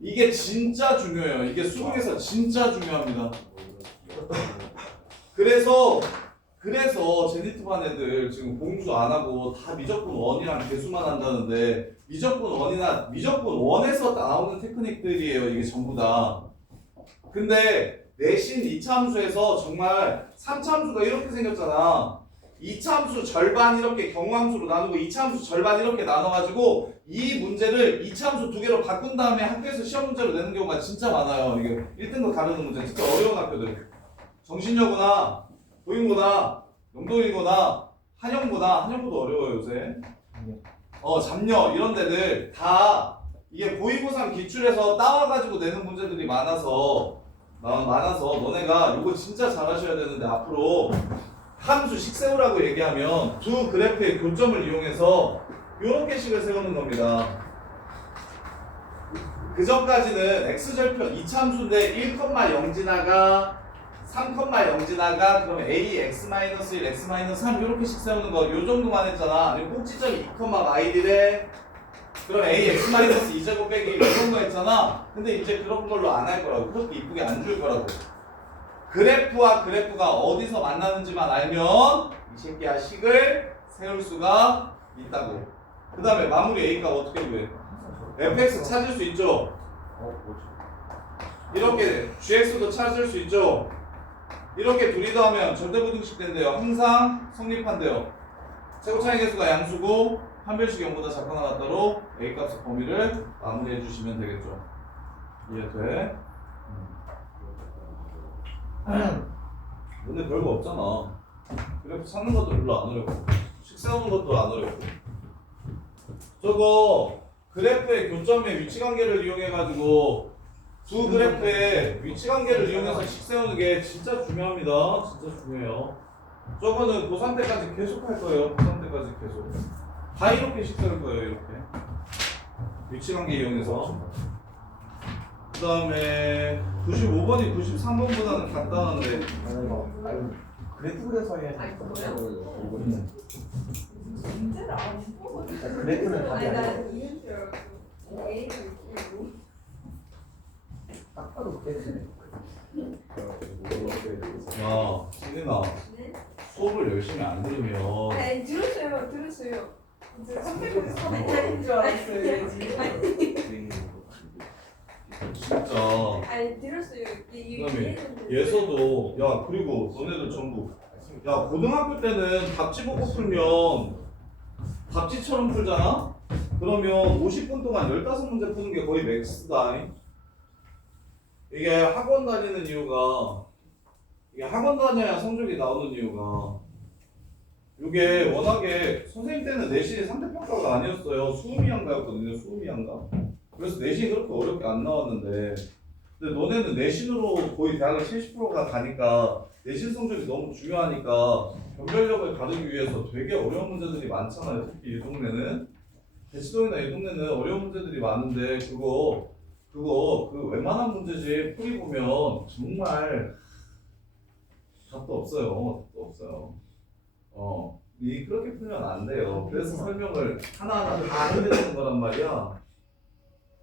이게 진짜 중요해요. 이게 수능에서 진짜 중요합니다. 그래서 제니트 반 애들 지금 공부 안 하고 다 미적분 원이랑 개수만 한다는데 미적분 원이나 미적분 원에서 나오는 테크닉들이에요. 이게 전부 다. 근데 내신 2차 함수에서 정말 3차 함수가 이렇게 생겼잖아. 2차 함수 절반 이렇게 경우함수로 나누고 2차 함수 절반 이렇게 나눠가지고 이 문제를 2차 함수 두 개로 바꾼 다음에 학교에서 시험 문제로 내는 경우가 진짜 많아요. 이게 1등급 가르는 문제 진짜 어려운 학교들. 정신여고나 도인고나 영도인고나 한영고도 어려워요 요새. 잡녀 이런 데들 다 이게 고위고삼 기출에서 따와가지고 내는 문제들이 많아서 너네가 이거 진짜 잘하셔야 되는데 앞으로 함수 식 세우라고 얘기하면 두 그래프의 교점을 이용해서 이렇게 식을 세우는 겁니다. 그 전까지는 x절표 2차 함수인데 1,0 지나가 3,0 지나가 그러면 a x-1 x-3 이렇게 식 세우는 거 요 정도만 했잖아. 아니면 꼭지점이 2,y래 그럼 a x-2제곱 빼기 이런 거 했잖아. 근데 이제 그런 걸로 안 할 거라고. 그렇게 이쁘게 안 줄 거라고. 그래프와 그래프가 어디서 만나는지만 알면 이 새끼야 식을 세울 수가 있다고. 그 다음에 마무리 A값 어떻게 구해? fx 찾을 수 있죠? 이렇게 gx도 찾을 수 있죠? 이렇게 둘이 더하면 절대부등식 된대요. 항상 성립한대요. 최고차이 계수가 양수고 판별식 0보다 작거나 같다로 A값의 범위를 마무리해 주시면 되겠죠. 이해돼? 근데 별거 없잖아. 그래프 찾는 것도 별로 안 어렵고 식 세우는 것도 안 어렵고 저거 그래프의 교점의 위치관계를 이용해가지고 두 그래프의 위치관계를 이용해서 식 세우는 게 진짜 중요합니다. 진짜 중요해요. 저거는 고3 때까지 계속 할 거예요. 고3 때까지 계속 다 이렇게 식 세울 거예요. 이렇게 위치관계 이용해서. 그 다음에 95번이 93번보다는 간단한데 그래프 그래서 해야 아니, 돼. 그거요? 문제를 안 보고. 그래프는 답이 아니, 나 아니야. 이해인 줄 알았어. A를 이렇게. 딱 봐도 그래프네. 야 신인아 네? 수업을 열심히 안 들으면 아니, 들었어요. 이제 393인 줄 알았어요. 진짜 아니, 들었어요. 그다음에 예서도 야 그리고 너네들 전부 야 고등학교 때는 답지 보고 풀면 답지처럼 풀잖아? 그러면 50분 동안 15문제 푸는 게 거의 맥스다. 이게 학원 다니는 이유가 이게 학원 다녀야 성적이 나오는 이유가 이게 워낙에 선생님 때는 내신이 상대평가가 아니었어요. 수음이한가였거든요. 수음이한가. 그래서 내신이 그렇게 어렵게 안 나왔는데 근데 너네는 내신으로 거의 대학을 70%가 가니까 내신 성적이 너무 중요하니까 변별력을 가르기 위해서 되게 어려운 문제들이 많잖아요. 특히 이 동네는 대치동이나 이 동네는 어려운 문제들이 많은데 그거 그 웬만한 문제지 풀이 보면 정말 답도 없어요. 답도 없어요. 그렇게 풀면 안 돼요. 그래서 설명을 하나하나 다 해야 되는 거란 말이야.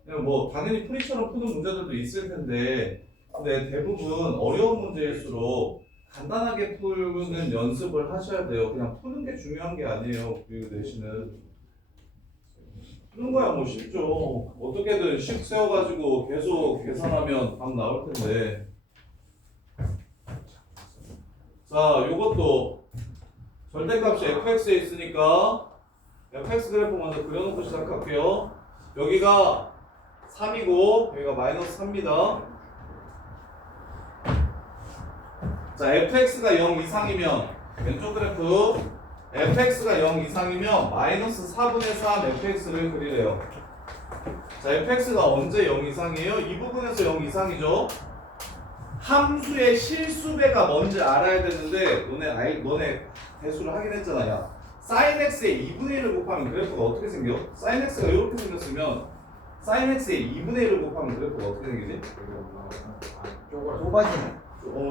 그냥 뭐 당연히 풀이처럼 푸는 문제들도 있을 텐데 근데 대부분 어려운 문제일수록 간단하게 푸는 연습을 하셔야 돼요. 그냥 푸는 게 중요한 게 아니에요. 그리고 내신은 푸는 거야 뭐 쉽죠. 어떻게든 식 세워가지고 계속 계산하면 답 나올 텐데. 자, 요것도 절대값이 fx에 있으니까 fx 그래프 먼저 그려놓고 시작할게요. 여기가 3이고 여기가 마이너스 3입니다. 자, fx가 0 이상이면 왼쪽 그래프 fx가 0 이상이면 마이너스 4분의 3 fx를 그리래요. 자, fx가 언제 0 이상이에요? 이 부분에서 0 이상이죠. 함수의 실수배가 뭔지 알아야 되는데 너네 대수를 하긴 했잖아. 야, sin x의 2분의 1을 곱하면 그래프가 어떻게 생겨? sin x가 이렇게 생겼으면 sin x의 2분의 1을 곱하면 그래프가 어떻게 생기지? 좁아지네.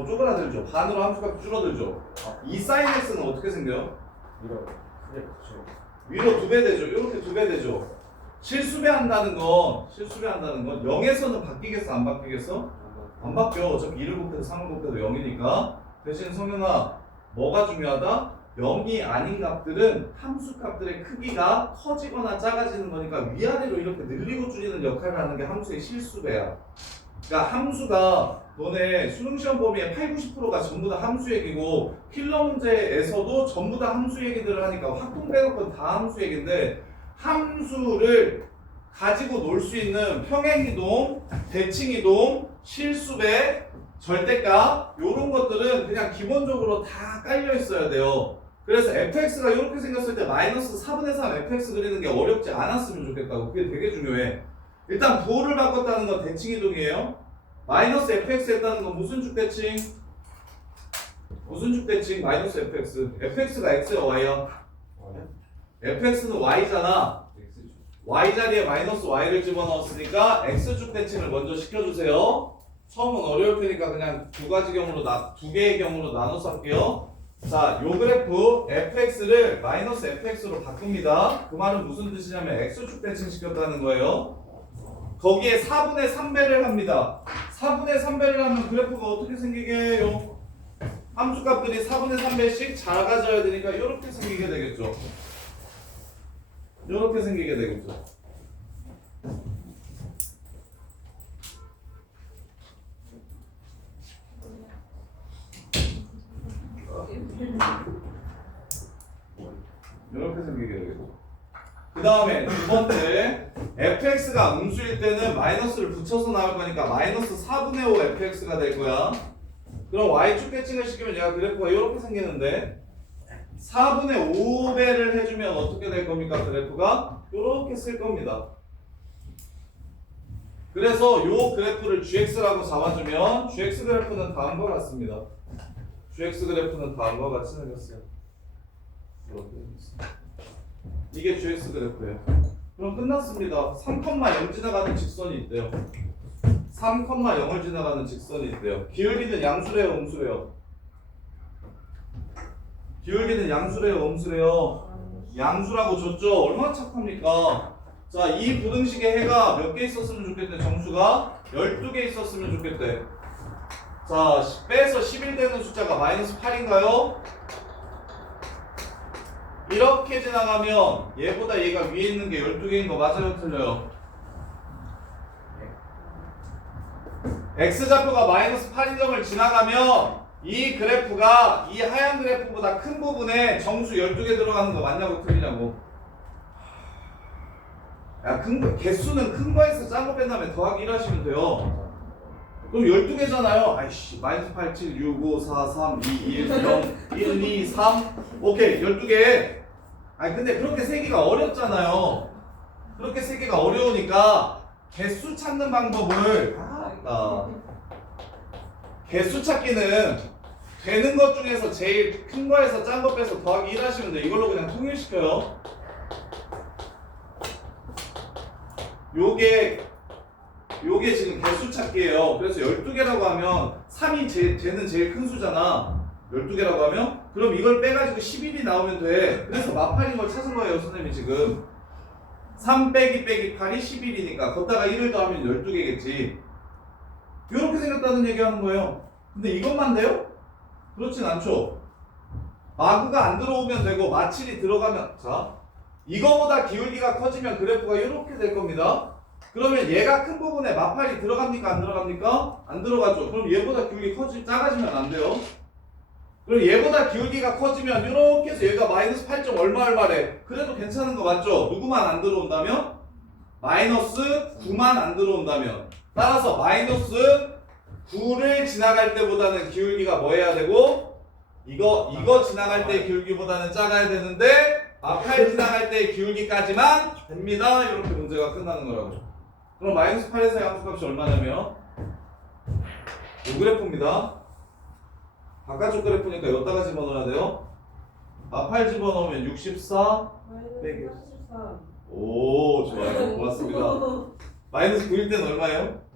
쪼그라들죠. 반으로 함수값이 줄어들죠. 이 sin x는 어떻게 생겨요? 위로 2배 되죠. 이렇게 2배 되죠. 실수배 한다는 건 0에서는 바뀌겠어? 안 바뀌겠어? 안 바뀌어. 어차피 1을 곱해도 3을 곱해도 0이니까. 대신 성현아 뭐가 중요하다? 0이 아닌 값들은 함수 값들의 크기가 커지거나 작아지는 거니까 위아래로 이렇게 늘리고 줄이는 역할을 하는 게 함수의 실수배야. 그러니까 함수가 너네 수능시험 범위의 80~90%가 전부 다 함수 얘기고 필러 문제에서도 전부 다 함수 얘기들을 하니까 확통 빼놓고 다 함수 얘기인데 함수를 가지고 놀 수 있는 평행이동, 대칭이동, 실수배, 절대값 이런 것들은 그냥 기본적으로 다 깔려 있어야 돼요. 그래서 fx가 이렇게 생겼을 때 마이너스 4분의 3 fx 그리는 게 어렵지 않았으면 좋겠다고. 그게 되게 중요해. 일단 부호를 바꿨다는 건 대칭이동이에요. 마이너스 fx 했다는 건 무슨 축대칭? 무슨 축대칭? 마이너스 fx. fx가 x야 y야? fx는 y잖아. y 자리에 마이너스 y를 집어넣었으니까 x축 대칭을 먼저 시켜주세요. 처음은 어려울 테니까 그냥 두 개의 경우로 나눠서 할게요. 자, 요 그래프 fx를 마이너스 fx로 바꿉니다. 그 말은 무슨 뜻이냐면 x축 대칭 시켰다는 거예요. 거기에 4분의 3배를 합니다. 4분의 3배를 하면 그래프가 어떻게 생기게 해요? 함수값들이 4분의 3배씩 작아져야 되니까 이렇게 생기게 되겠죠. 이렇게 생기게 되겠죠. 이렇게 생기게 되겠죠. 그 다음에 두 번째, fx가 음수일 때는 마이너스를 붙여서 나올 거니까 마이너스 4분의 5 fx가 될 거야. 그럼 y축 대칭을 시키면 얘가 그래프가 이렇게 생기는데 4분의 5배를 해주면 어떻게 될 겁니까? 그래프가 이렇게 쓸 겁니다. 그래서 요 그래프를 gx라고 잡아주면 gx 그래프는 다음과 같습니다. gx 그래프는 다음과 같이 생겼어요. 이렇게 생겼어요. 이게 gx 그래프예요. 그럼 끝났습니다. 3,0 지나가는 직선이 있대요. 3,0을 지나가는 직선이 있대요. 기울기는 양수래요, 음수래요? 기울기는 양수래요, 음수래요? 양수라고 줬죠? 얼마나 착합니까? 자, 이 부등식의 해가 몇 개 있었으면 좋겠대? 정수가 12개 있었으면 좋겠대. 자, 빼서 11 되는 숫자가 마이너스 8인가요? 이렇게 지나가면 얘보다 얘가 위에 있는 게 12개인 거 맞아요? 틀려요? x좌표가 마이너스 8인 점을 지나가면 이 그래프가 이 하얀 그래프보다 큰 부분에 정수 12개 들어가는 거 맞냐고 틀리냐고. 야, 개수는 큰 거에서 짠 거 뺀 다음에 더하기 1 하시면 돼요. 그럼 12개잖아요. 아이씨, 마이너스 8, 7, 6, 5, 4, 3, 2, 1, 0, 1, 2, 3. 오케이, 12개. 아니, 근데 그렇게 세기가 어렵잖아요. 그렇게 세기가 어려우니까 개수 찾는 방법을 개수 찾기는 되는 것 중에서 제일 큰 거에서 짠 거 빼서 더하기 1 하시면 돼요. 이걸로 그냥 통일시켜요. 요게 지금 개수 찾기예요. 그래서 12개라고 하면 3이 쟤는 제일 큰 수잖아. 12개라고 하면 그럼 이걸 빼가지고 11이 나오면 돼. 그래서 마팔인 걸 찾은 거예요, 선생님이 지금. 3 빼기 8이 11이니까 걷다가 1을 더하면 12개겠지. 이렇게 생겼다는 얘기하는 거예요. 근데 이것만 돼요? 그렇진 않죠. 마구가 안 들어오면 되고 마칠이 들어가면, 자, 이거보다 기울기가 커지면 그래프가 이렇게 될 겁니다. 그러면 얘가 큰 부분에 마팔이 들어갑니까? 안 들어갑니까? 안 들어가죠. 그럼 얘보다 기울기 작아지면 안 돼요. 그럼 얘보다 기울기가 커지면 이렇게 해서 얘가 마이너스 8점 얼마래. 그래도 괜찮은 거 맞죠? 누구만 안 들어온다면? 마이너스 9만 안 들어온다면. 따라서 마이너스 9를 지나갈 때보다는 기울기가 뭐 해야 되고, 이거 지나갈 때 기울기보다는 작아야 되는데 마팔 지나갈 때 기울기까지만 됩니다. 이렇게 문제가 끝나는 거라고. 그럼 마이너스 8에서의 함수값이 얼마냐면 요 그래프입니다. 바깥쪽 그래프니까 여기다가 집어넣어야 돼요. 마팔 집어넣으면 64 빼기. 오, 좋아요. 고맙습니다. 마이너스 9일 때는 얼마예요?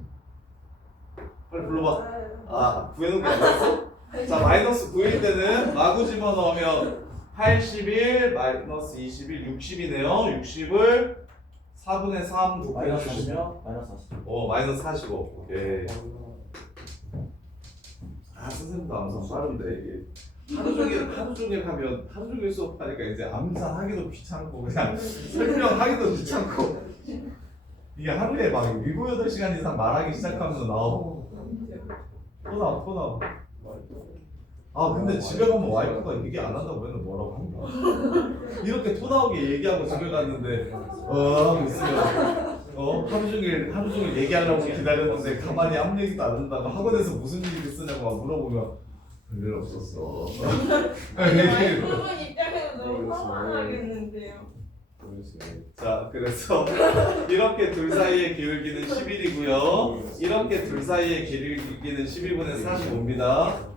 빨리 불러봐. 아, 구해놓은 게 아니었어? 자, 마이너스 9일 때는 마구 집어넣으면 81 마이너스 21 60이네요. 60을 4분의 3 곱해주시면 마이너스 45. 오케이. 아, 선생님도 암산 빠른데 이게 하루 종일 하면 하루 종일 수업하니까 이제 암산하기도 귀찮고 그냥 설명하기도 귀찮고 이게 하루에 막 7, 8시간 이상 말하기 시작하면서 나오고 또 나와. 아, 근데 집에 가면 와이프가 얘기 안 한다고 맨날 뭐라고 한다. 이렇게 토 나오게 얘기하고 집에 갔는데 하고 있으면 하루 종일 얘기하려고 기다렸는데 가만히 아무 얘기도 안 한다고 학원에서 무슨 일이 있으냐고 막 물어보면 별일 없었어. 부분 입장에서 너무 화나겠는데요. 자, 그래서 이렇게 둘 사이의 기울기는 11이고요. 이렇게 둘 사이의 기울기는 12분의 45입니다.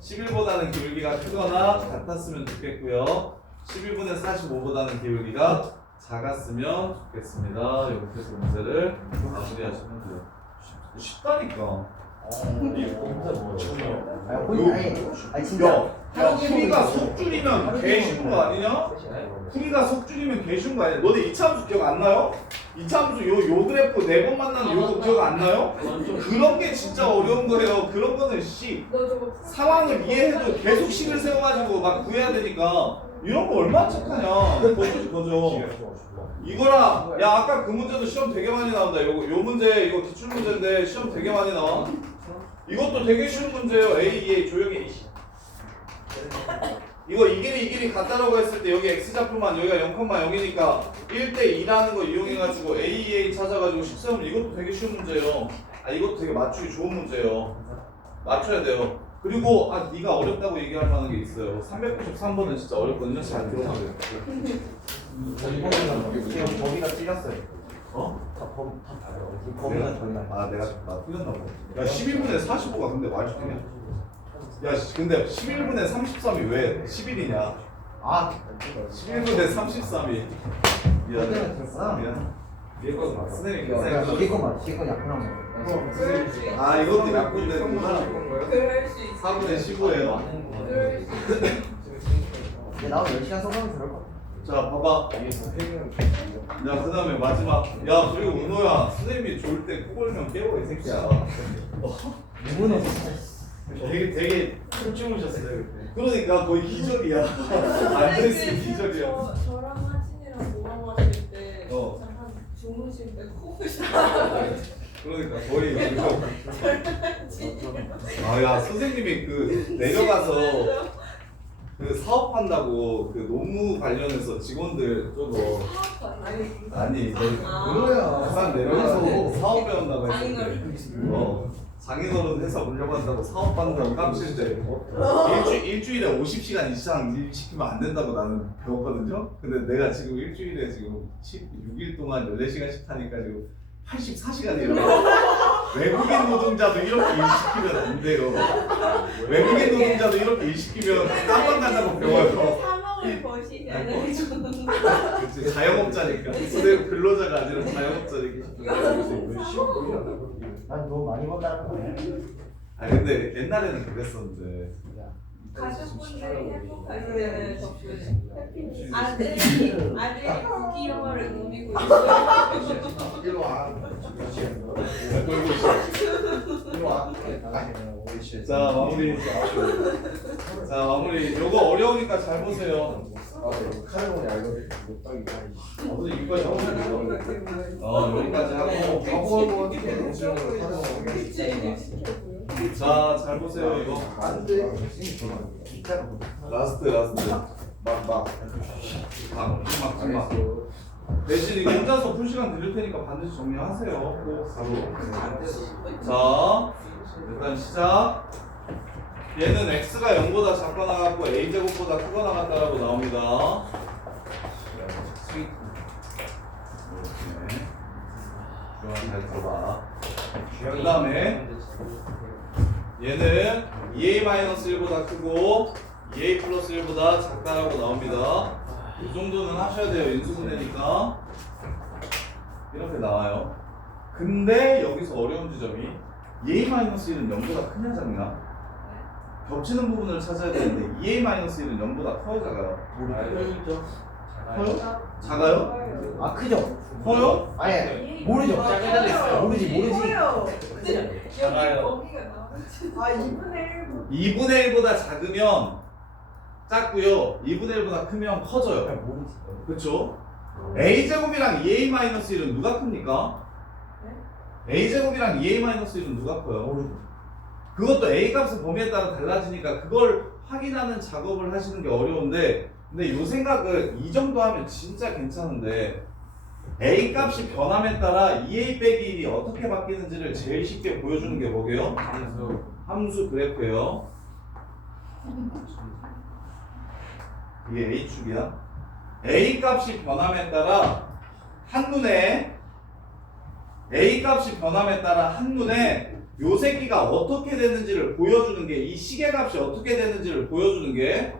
11보다는 기울기가 크거나 같았으면 좋겠고요. 11분의 45보다는 기울기가 작았으면 좋겠습니다. 이렇게 해서 문제를 마무리하시면 돼요. 쉽다니까. 아니 진짜 야, 풀이가 속줄이면 개 쉬운 거 아니냐? 풀이가 속줄이면 개 쉬운 거 아니야? 너네 이차함수 기억 안 나요? 이차함수 요 그래프 4번 만나는 요거 기억 안 나요? 그런 게 진짜 어려운 거예요. 그런 거는 너 저거 상황을 이해해도 계속 식을 세워가지고 막 구해야 되니까 이런 거 얼마나 착하냐. 거죠. 이거랑 야 아까 그 문제도 시험 되게 많이 나온다. 요 문제 이거 기출 문제인데 시험 되게 많이 나와. 이것도 되게 쉬운 문제예요. A 조용히. 이거 이 길이 같다라고 했을 때 여기 x좌표만 여기가 0,0이니까 1대2라는 거 이용해가지고 A 찾아가지고 식 세우면 이것도 되게 쉬운 문제예요. 아 이것도 되게 맞추기 좋은 문제예요. 맞춰야 돼요. 그리고 네가 어렵다고 얘기할 만한 게 있어요. 393번은 진짜 어렵거든요. 잘 들어보세요. 지금 범위가 찔렸어요. 어? 범위가 저희가. 내가 틀렸나 보다. 야 11분의 45가 근데 말이 되냐? 야 근데 11분의 33이 왜 11이냐? 11분의 33이 미안해. 미안. 위에 거 봐. 선생님 이게 거만 약분한 거. 이것도 약분되는구나. 그럴 수 있어. 4분의 15예요. 그럴 수 있어. 근데 나도 10시간 써가면 그럴 것 같아. 자 봐봐. 야 그다음에 마지막. 야 그리고 은호야 선생님이 졸 때 코 골면 깨워 이 새끼야. 누구는 되게 큰 춤을 췄어요 그때. 그러니까 거의 기절이야. 앉아있으면 기절이야. 저랑 하진이랑 모랑 마실 때 어. 한 주무실 때 코고시 그러니까 거의 지금. 야 선생님이 그 내려가서 그 사업한다고 그 노무 관련해서 직원들 저거 아니 그거야. 부산 내려가서 사업 배운다고 했을 장인어른. 때 장인어른 회사 운영한다고 사업한다고 깜칠 때 일주일에 50시간 이상 일 시키면 안 된다고 나는 배웠거든요. 근데 내가 지금 일주일에 지금 16일 동안 14시간씩 하니까 지금 84시간이 일어나. 외국인 노동자도 이렇게 일 시키면 안 돼요. 외국인 노동자도 이렇게 일 시키면 깜빡 간다고 배워요. 3억을 버시잖아요. 그치, 자영업자니까. 근데 근로자가 아니라 자영업자니까. 난 너무 많이 번다는 거야. 근데 옛날에는 그랬었는데. 가족분들이 행복하시는 덕분에 아들이 국기 영화를 누리고 있어요. 일로 와. 일로 와. 자 마무리. 자 마무리. 요거 어려우니까 잘 보세요. 카르몬이 알고 못 따기. 아무튼 이거까지 하고 있어. 여기까지 하고. 자 잘 보세요 이거. 안 돼. 라스트. 막. 대신 이거 혼자서 풀 시간 드릴 테니까 반드시 정리하세요. 꼭 바로. 자 일단 시작. 얘는 x가 0보다 작거나 같고 a제곱보다 크거나 같다라고 나옵니다. 이렇게. 잘 들어봐. 그 다음에 얘는 2a-1보다 크고 2a 플러스 1보다 작다라고 나옵니다. 이 정도는 하셔야 돼요. 인수분해니까. 이렇게 나와요. 근데 여기서 어려운 지점이 2a-1은 0보다 크냐 작냐? 겹치는 부분을 찾아야 되는데 2a-1은 0보다 커요 작아요? 커요? 작아요? 크죠? 커요? 아예 모르죠. 모르지. 작아요. 거기가 나오지. 2분의 2분의 1보다 작으면 작고요. 2분의 1보다 크면 커져요. 모르지. 그렇죠? a제곱이랑 2a-1은 누가 큽니까? a제곱이랑 2a-1은 누가 커요? 모르죠. 그것도 a 값의 범위에 따라 달라지니까 그걸 확인하는 작업을 하시는 게 어려운데 근데 요 생각을 이 정도 하면 진짜 괜찮은데 a 값이 변함에 따라 2a 빼기 1이 어떻게 바뀌는지를 제일 쉽게 보여주는 게 뭐게요? 함수 그래프예요. 이게 a축이야. a 값이 변함에 따라 한눈에 요 새끼가 어떻게 되는지를 보여주는 게 이 시계값이 어떻게 되는지를 보여주는 게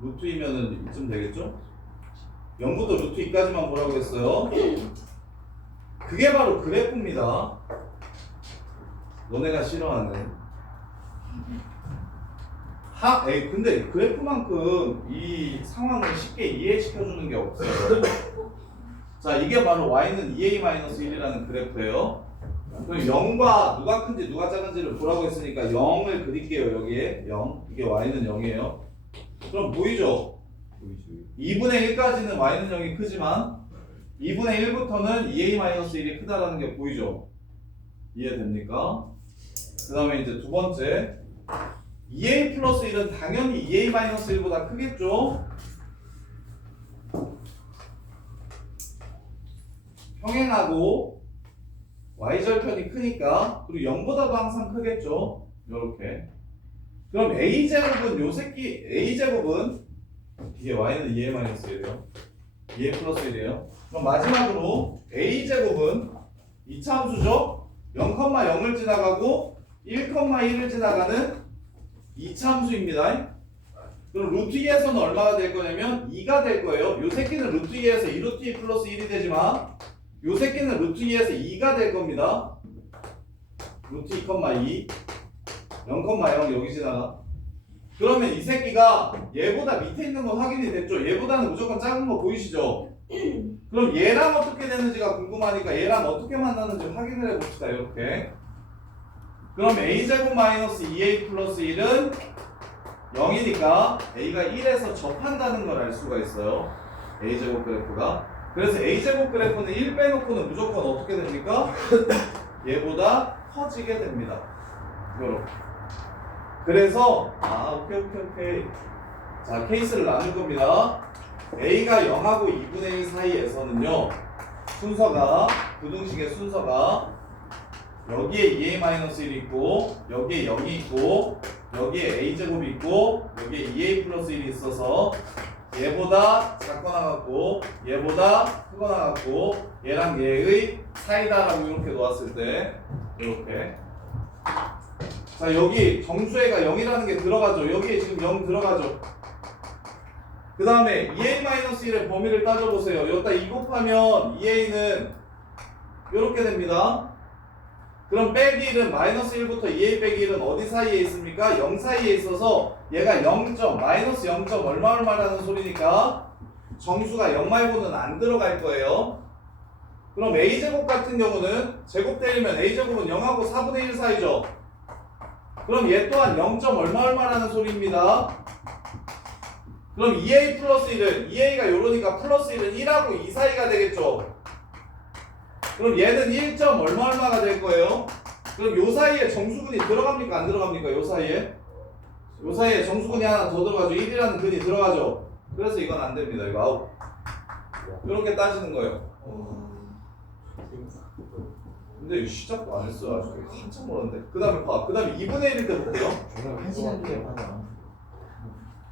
루트이면은 이쯤 되겠죠? 0부터 루트 2까지만 보라고 했어요. 그게 바로 그래프입니다. 너네가 싫어하는 근데 그래프만큼 이 상황을 쉽게 이해시켜주는 게 없어요. 자, 이게 바로 y는 2a-1이라는 그래프예요. 그럼 0과 누가 큰지 누가 작은지를 보라고 했으니까 0을 그릴게요. 여기에 0. 이게 y는 0이에요. 그럼 보이죠? 2분의 1까지는 y는 0이 크지만 2분의 1부터는 2a-1이 크다라는 게 보이죠? 이해됩니까? 그 다음에 이제 두 번째 2a 플러스 1은 당연히 2a-1보다 크겠죠? 평행하고 y절편이 크니까 그리고 0보다도 항상 크겠죠? 요렇게. 그럼 a제곱은 요 새끼 a제곱은 이게 y는 2a-1이에요. 2a 플러스 1이에요. 그럼 마지막으로 a제곱은 이차함수죠? 0,0을 지나가고 1,1을 지나가는 이차함수입니다. 그럼 루트 2에서는 얼마가 될 거냐면 2가 될 거예요. 요 새끼는 루트 2에서 2루트 2 플러스 1이 되지만 요 새끼는 루트 2에서 2가 될 겁니다. 루트 2,2 0,0 여기 지나가. 그러면 이 새끼가 얘보다 밑에 있는 건 확인이 됐죠? 얘보다는 무조건 작은 거 보이시죠? 그럼 얘랑 어떻게 되는지가 궁금하니까 얘랑 어떻게 만나는지 확인을 해봅시다. 이렇게. 그럼 a제곱 마이너스 2a 플러스 1은 0이니까 a가 1에서 접한다는 걸 알 수가 있어요. a제곱 그래프가. 그래서 a제곱 그래프는 1 빼놓고는 무조건 어떻게 됩니까? 얘보다 커지게 됩니다. 이렇게. 그래서 오케이. 자, 케이스를 나눌 겁니다. a가 0하고 2분의 1 사이에서는요. 순서가 부등식의 순서가 여기에 2a-1 있고 여기에 0이 있고 여기에 a제곱이 있고 여기에 2a 플러스 1이 있어서 얘보다 작거나 같고 얘보다 크거나 같고 얘랑 얘의 사이다라고 이렇게 놓았을 때 이렇게. 자, 여기 정수의가 0이라는 게 들어가죠. 여기에 지금 0 들어가죠. 그 다음에 2a-1의 범위를 따져보세요. 여기다 2 곱하면 2a는 이렇게 됩니다. 그럼 빼기 1은 마이너스 1부터 2a 빼기 1은 어디 사이에 있습니까? 0 사이에 있어서 얘가 0. 마이너스 0. 얼마라는 소리니까 정수가 0 말고는 안 들어갈 거예요. 그럼 a제곱 같은 경우는 제곱 때리면 a제곱은 0하고 4분의 1 사이죠. 그럼 얘 또한 0. 얼마라는 소리입니다. 그럼 2a 플러스 1은 2a가 요러니까 플러스 1은 1하고 2 사이가 되겠죠. 그럼 얘는 1. 얼마가 될 거예요? 그럼 요 사이에 정수근이 들어갑니까? 안 들어갑니까? 요 사이에? 요 사이에 정수근이 하나 더 들어가죠. 1이라는 근이 들어가죠. 그래서 이건 안 됩니다. 이거 아웃. 이렇게 따지는 거예요. 근데 이거 시작도 안 했어. 아직 한참 멀었는데. 그 다음에 봐. 그 다음에 2분의 1일 때 볼게요. 1시간 뒤에 하자.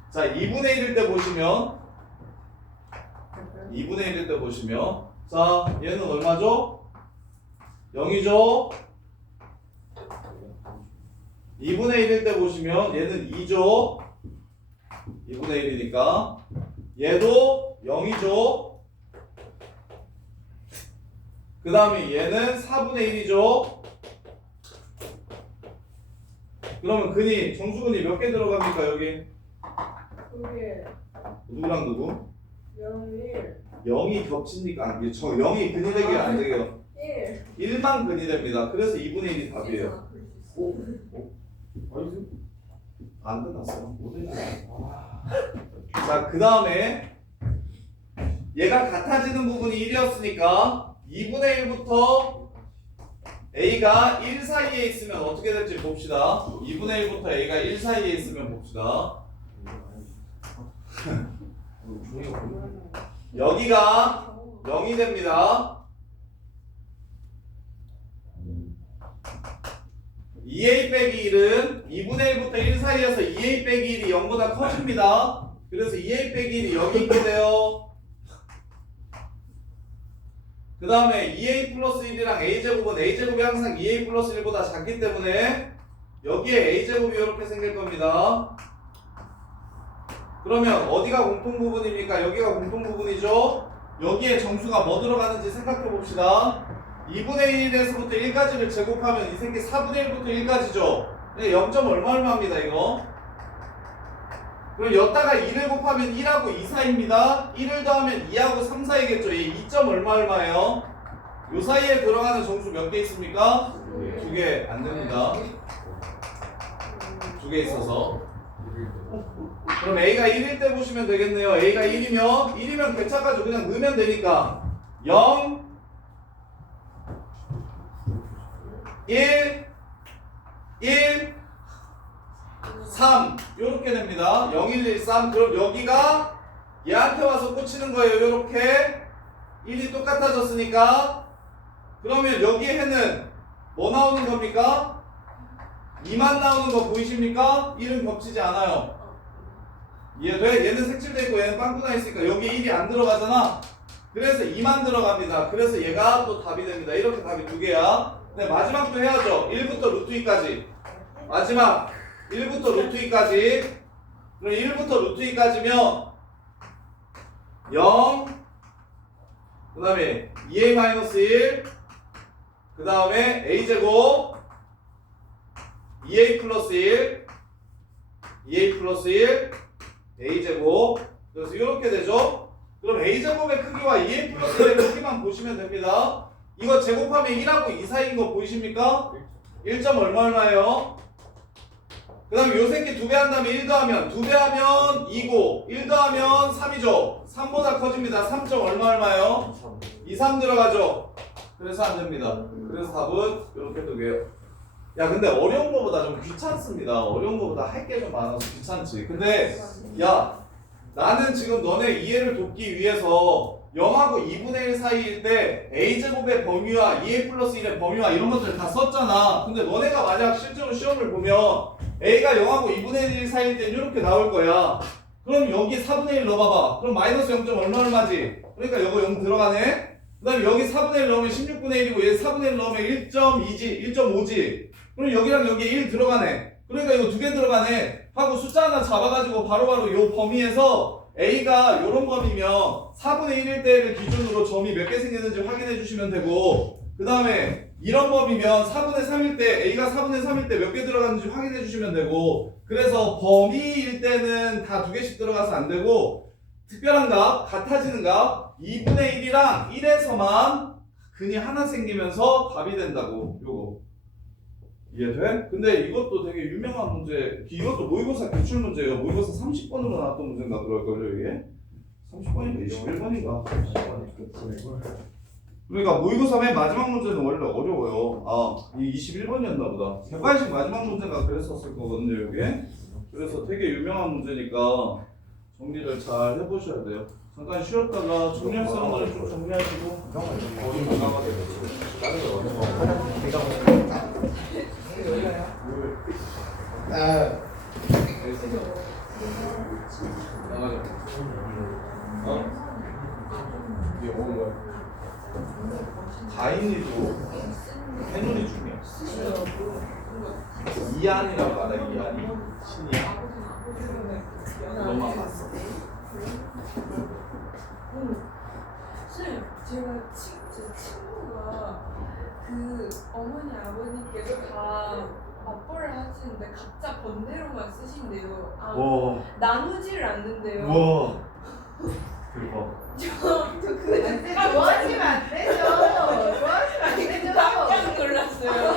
자, 2분의 1일 때 보시면 2분의 1일 때 보시면 자, 얘는 얼마죠? 0이죠? 2분의 1일 때 보시면 얘는 2죠? 2분의 1이니까 얘도 0이죠? 그 다음에 얘는 4분의 1이죠? 그러면 근이 정수근이 몇 개 들어갑니까 여기? 그게 누구랑 누구? 0, 0이 겹칩니까? 0이 근이 되게 안 되게요. 1 1만 근이 됩니다. 그래서 2분의 1이 답이에요. 안 끝났어요. 자, 그 다음에 얘가 같아지는 부분이 1이었으니까 2분의 1부터 a가 1 사이에 있으면 어떻게 될지 봅시다. 2분의 1부터 a가 1 사이에 있으면 봅시다. 여기가 0이 됩니다. 2a 빼기 1은 2분의 1부터 1 사이에서 2a 빼기 1이 0보다 커집니다. 그래서 2a 빼기 1이 여기 있게 돼요. 그 다음에 2a 플러스 1이랑 a제곱은 a제곱이 항상 2a 플러스 1보다 작기 때문에 여기에 a제곱이 이렇게 생길 겁니다. 그러면 어디가 공통부분입니까? 여기가 공통부분이죠? 여기에 정수가 뭐 들어가는지 생각해 봅시다. 2분의 1에서부터 1까지를 제곱하면 이 새끼 4분의 1부터 1까지죠? 0. 얼마입니다 이거? 그럼 여기다가 2를 곱하면 1하고 2 사이입니다. 1을 더하면 2하고 3 사이겠죠. 이 2점 얼마예요? 요 사이에 들어가는 정수 몇 개 있습니까? 2개 안 됩니다. 2개 있어서. 그럼 A가 1일 때 보시면 되겠네요. A가 1이면 괜찮아가지고 그냥 넣으면 되니까 0 1 1 3 요렇게 됩니다. 0 1 1 3. 그럼 여기가 얘한테 와서 꽂히는 거예요. 요렇게 1이 똑같아졌으니까 그러면 여기에는 뭐 나오는 겁니까? 2만 나오는 거 보이십니까? 1은 겹치지 않아요. 이해돼? 얘는 색칠돼 있고 얘는 빵꾸 나 있으니까 여기 1이 안 들어가잖아. 그래서 2만 들어갑니다. 그래서 얘가 또 답이 됩니다. 이렇게 답이 두 개야. 근데 마지막도 해야죠. 1부터 루트 2까지. 마지막 1부터 루트 2까지. 그럼 1부터 루트 2까지면 0 그 다음에 2a-1 그 다음에 a제곱 2a 플러스 1 2a 플러스 1 a제곱. 그래서 이렇게 되죠. 그럼 a제곱의 크기와 2a 플러스 1의 크기만 보시면 됩니다. 이거 제곱하면 1하고 2 사이인 거 보이십니까? 1점 얼마예요? 그 다음에 요 새끼 2배 한다면 1 더하면 2배 하면 2고 1 더하면 3이죠. 3보다 커집니다. 3점 얼마예요? 2, 3 들어가죠. 그래서 안 됩니다. 그래서 답은 이렇게 두 개요. 야 근데 어려운 거보다 좀 귀찮습니다. 어려운 거보다 할 게 좀 많아서 귀찮지. 근데 야 나는 지금 너네 이해를 돕기 위해서 0하고 2분의 1 사이일 때 a제곱의 범위와 2a 플러스 1의 범위와 이런 것들 다 썼잖아. 근데 너네가 만약 실제로 시험을 보면 a가 0하고 2분의 1 사이일 때 이렇게 나올 거야. 그럼 여기 4분의 1 넣어봐봐. 그럼 마이너스 0점 얼마지? 그러니까 이거 0 들어가네. 그 다음에 여기 4분의 1 넣으면 16분의 1이고 얘 4분의 1 넣으면 1.2지 1.5지. 그럼 여기랑 여기 1 들어가네. 그러니까 이거 2개 들어가네 하고 숫자 하나 잡아가지고 바로바로 요 범위에서 A가 요런 범위면 4분의 1일 때를 기준으로 점이 몇 개 생겼는지 확인해 주시면 되고 그 다음에 이런 범위면 4분의 3일 때 A가 4분의 3일 때 몇 개 들어갔는지 확인해 주시면 되고 그래서 범위일 때는 다 2개씩 들어가서 안 되고 특별한 값, 같아지는 값 2분의 1이랑 1에서만 근이 하나 생기면서 답이 된다고 요거 이해돼? 근데 이것도 되게 유명한 문제 이것도 모의고사 기출 문제예요. 모의고사 30번으로 나왔던 문제인가 그럴걸요 이게? 30번인가 21번인가? 그러니까 모의고사 맨 마지막 문제는 원래 어려워요. 아, 이 21번이었나 보다. 객관식 마지막 문제가 그랬었을 거거든요 이게. 그래서 되게 유명한 문제니까 정리를 잘 해보셔야 돼요. 잠깐 쉬었다가 정리할 사람들은 좀 정리하시고 나가자. 이게 뭐야? 가인이도 해놀이 중이야. 이안이라고 알아? 이안이? 신이야? 너만 봤어. 선생님, 제가 제 친구가 그 어머니 아버님께서 다 맞벌이를 하시는데 각자 번대로만 쓰신대요. 아, 와. 나누지를 않는데요. 와. 대박. 저 그거 진짜 좋아하시면 안 되죠. 좋아하시면 안 되죠. 깜짝 놀랐어요.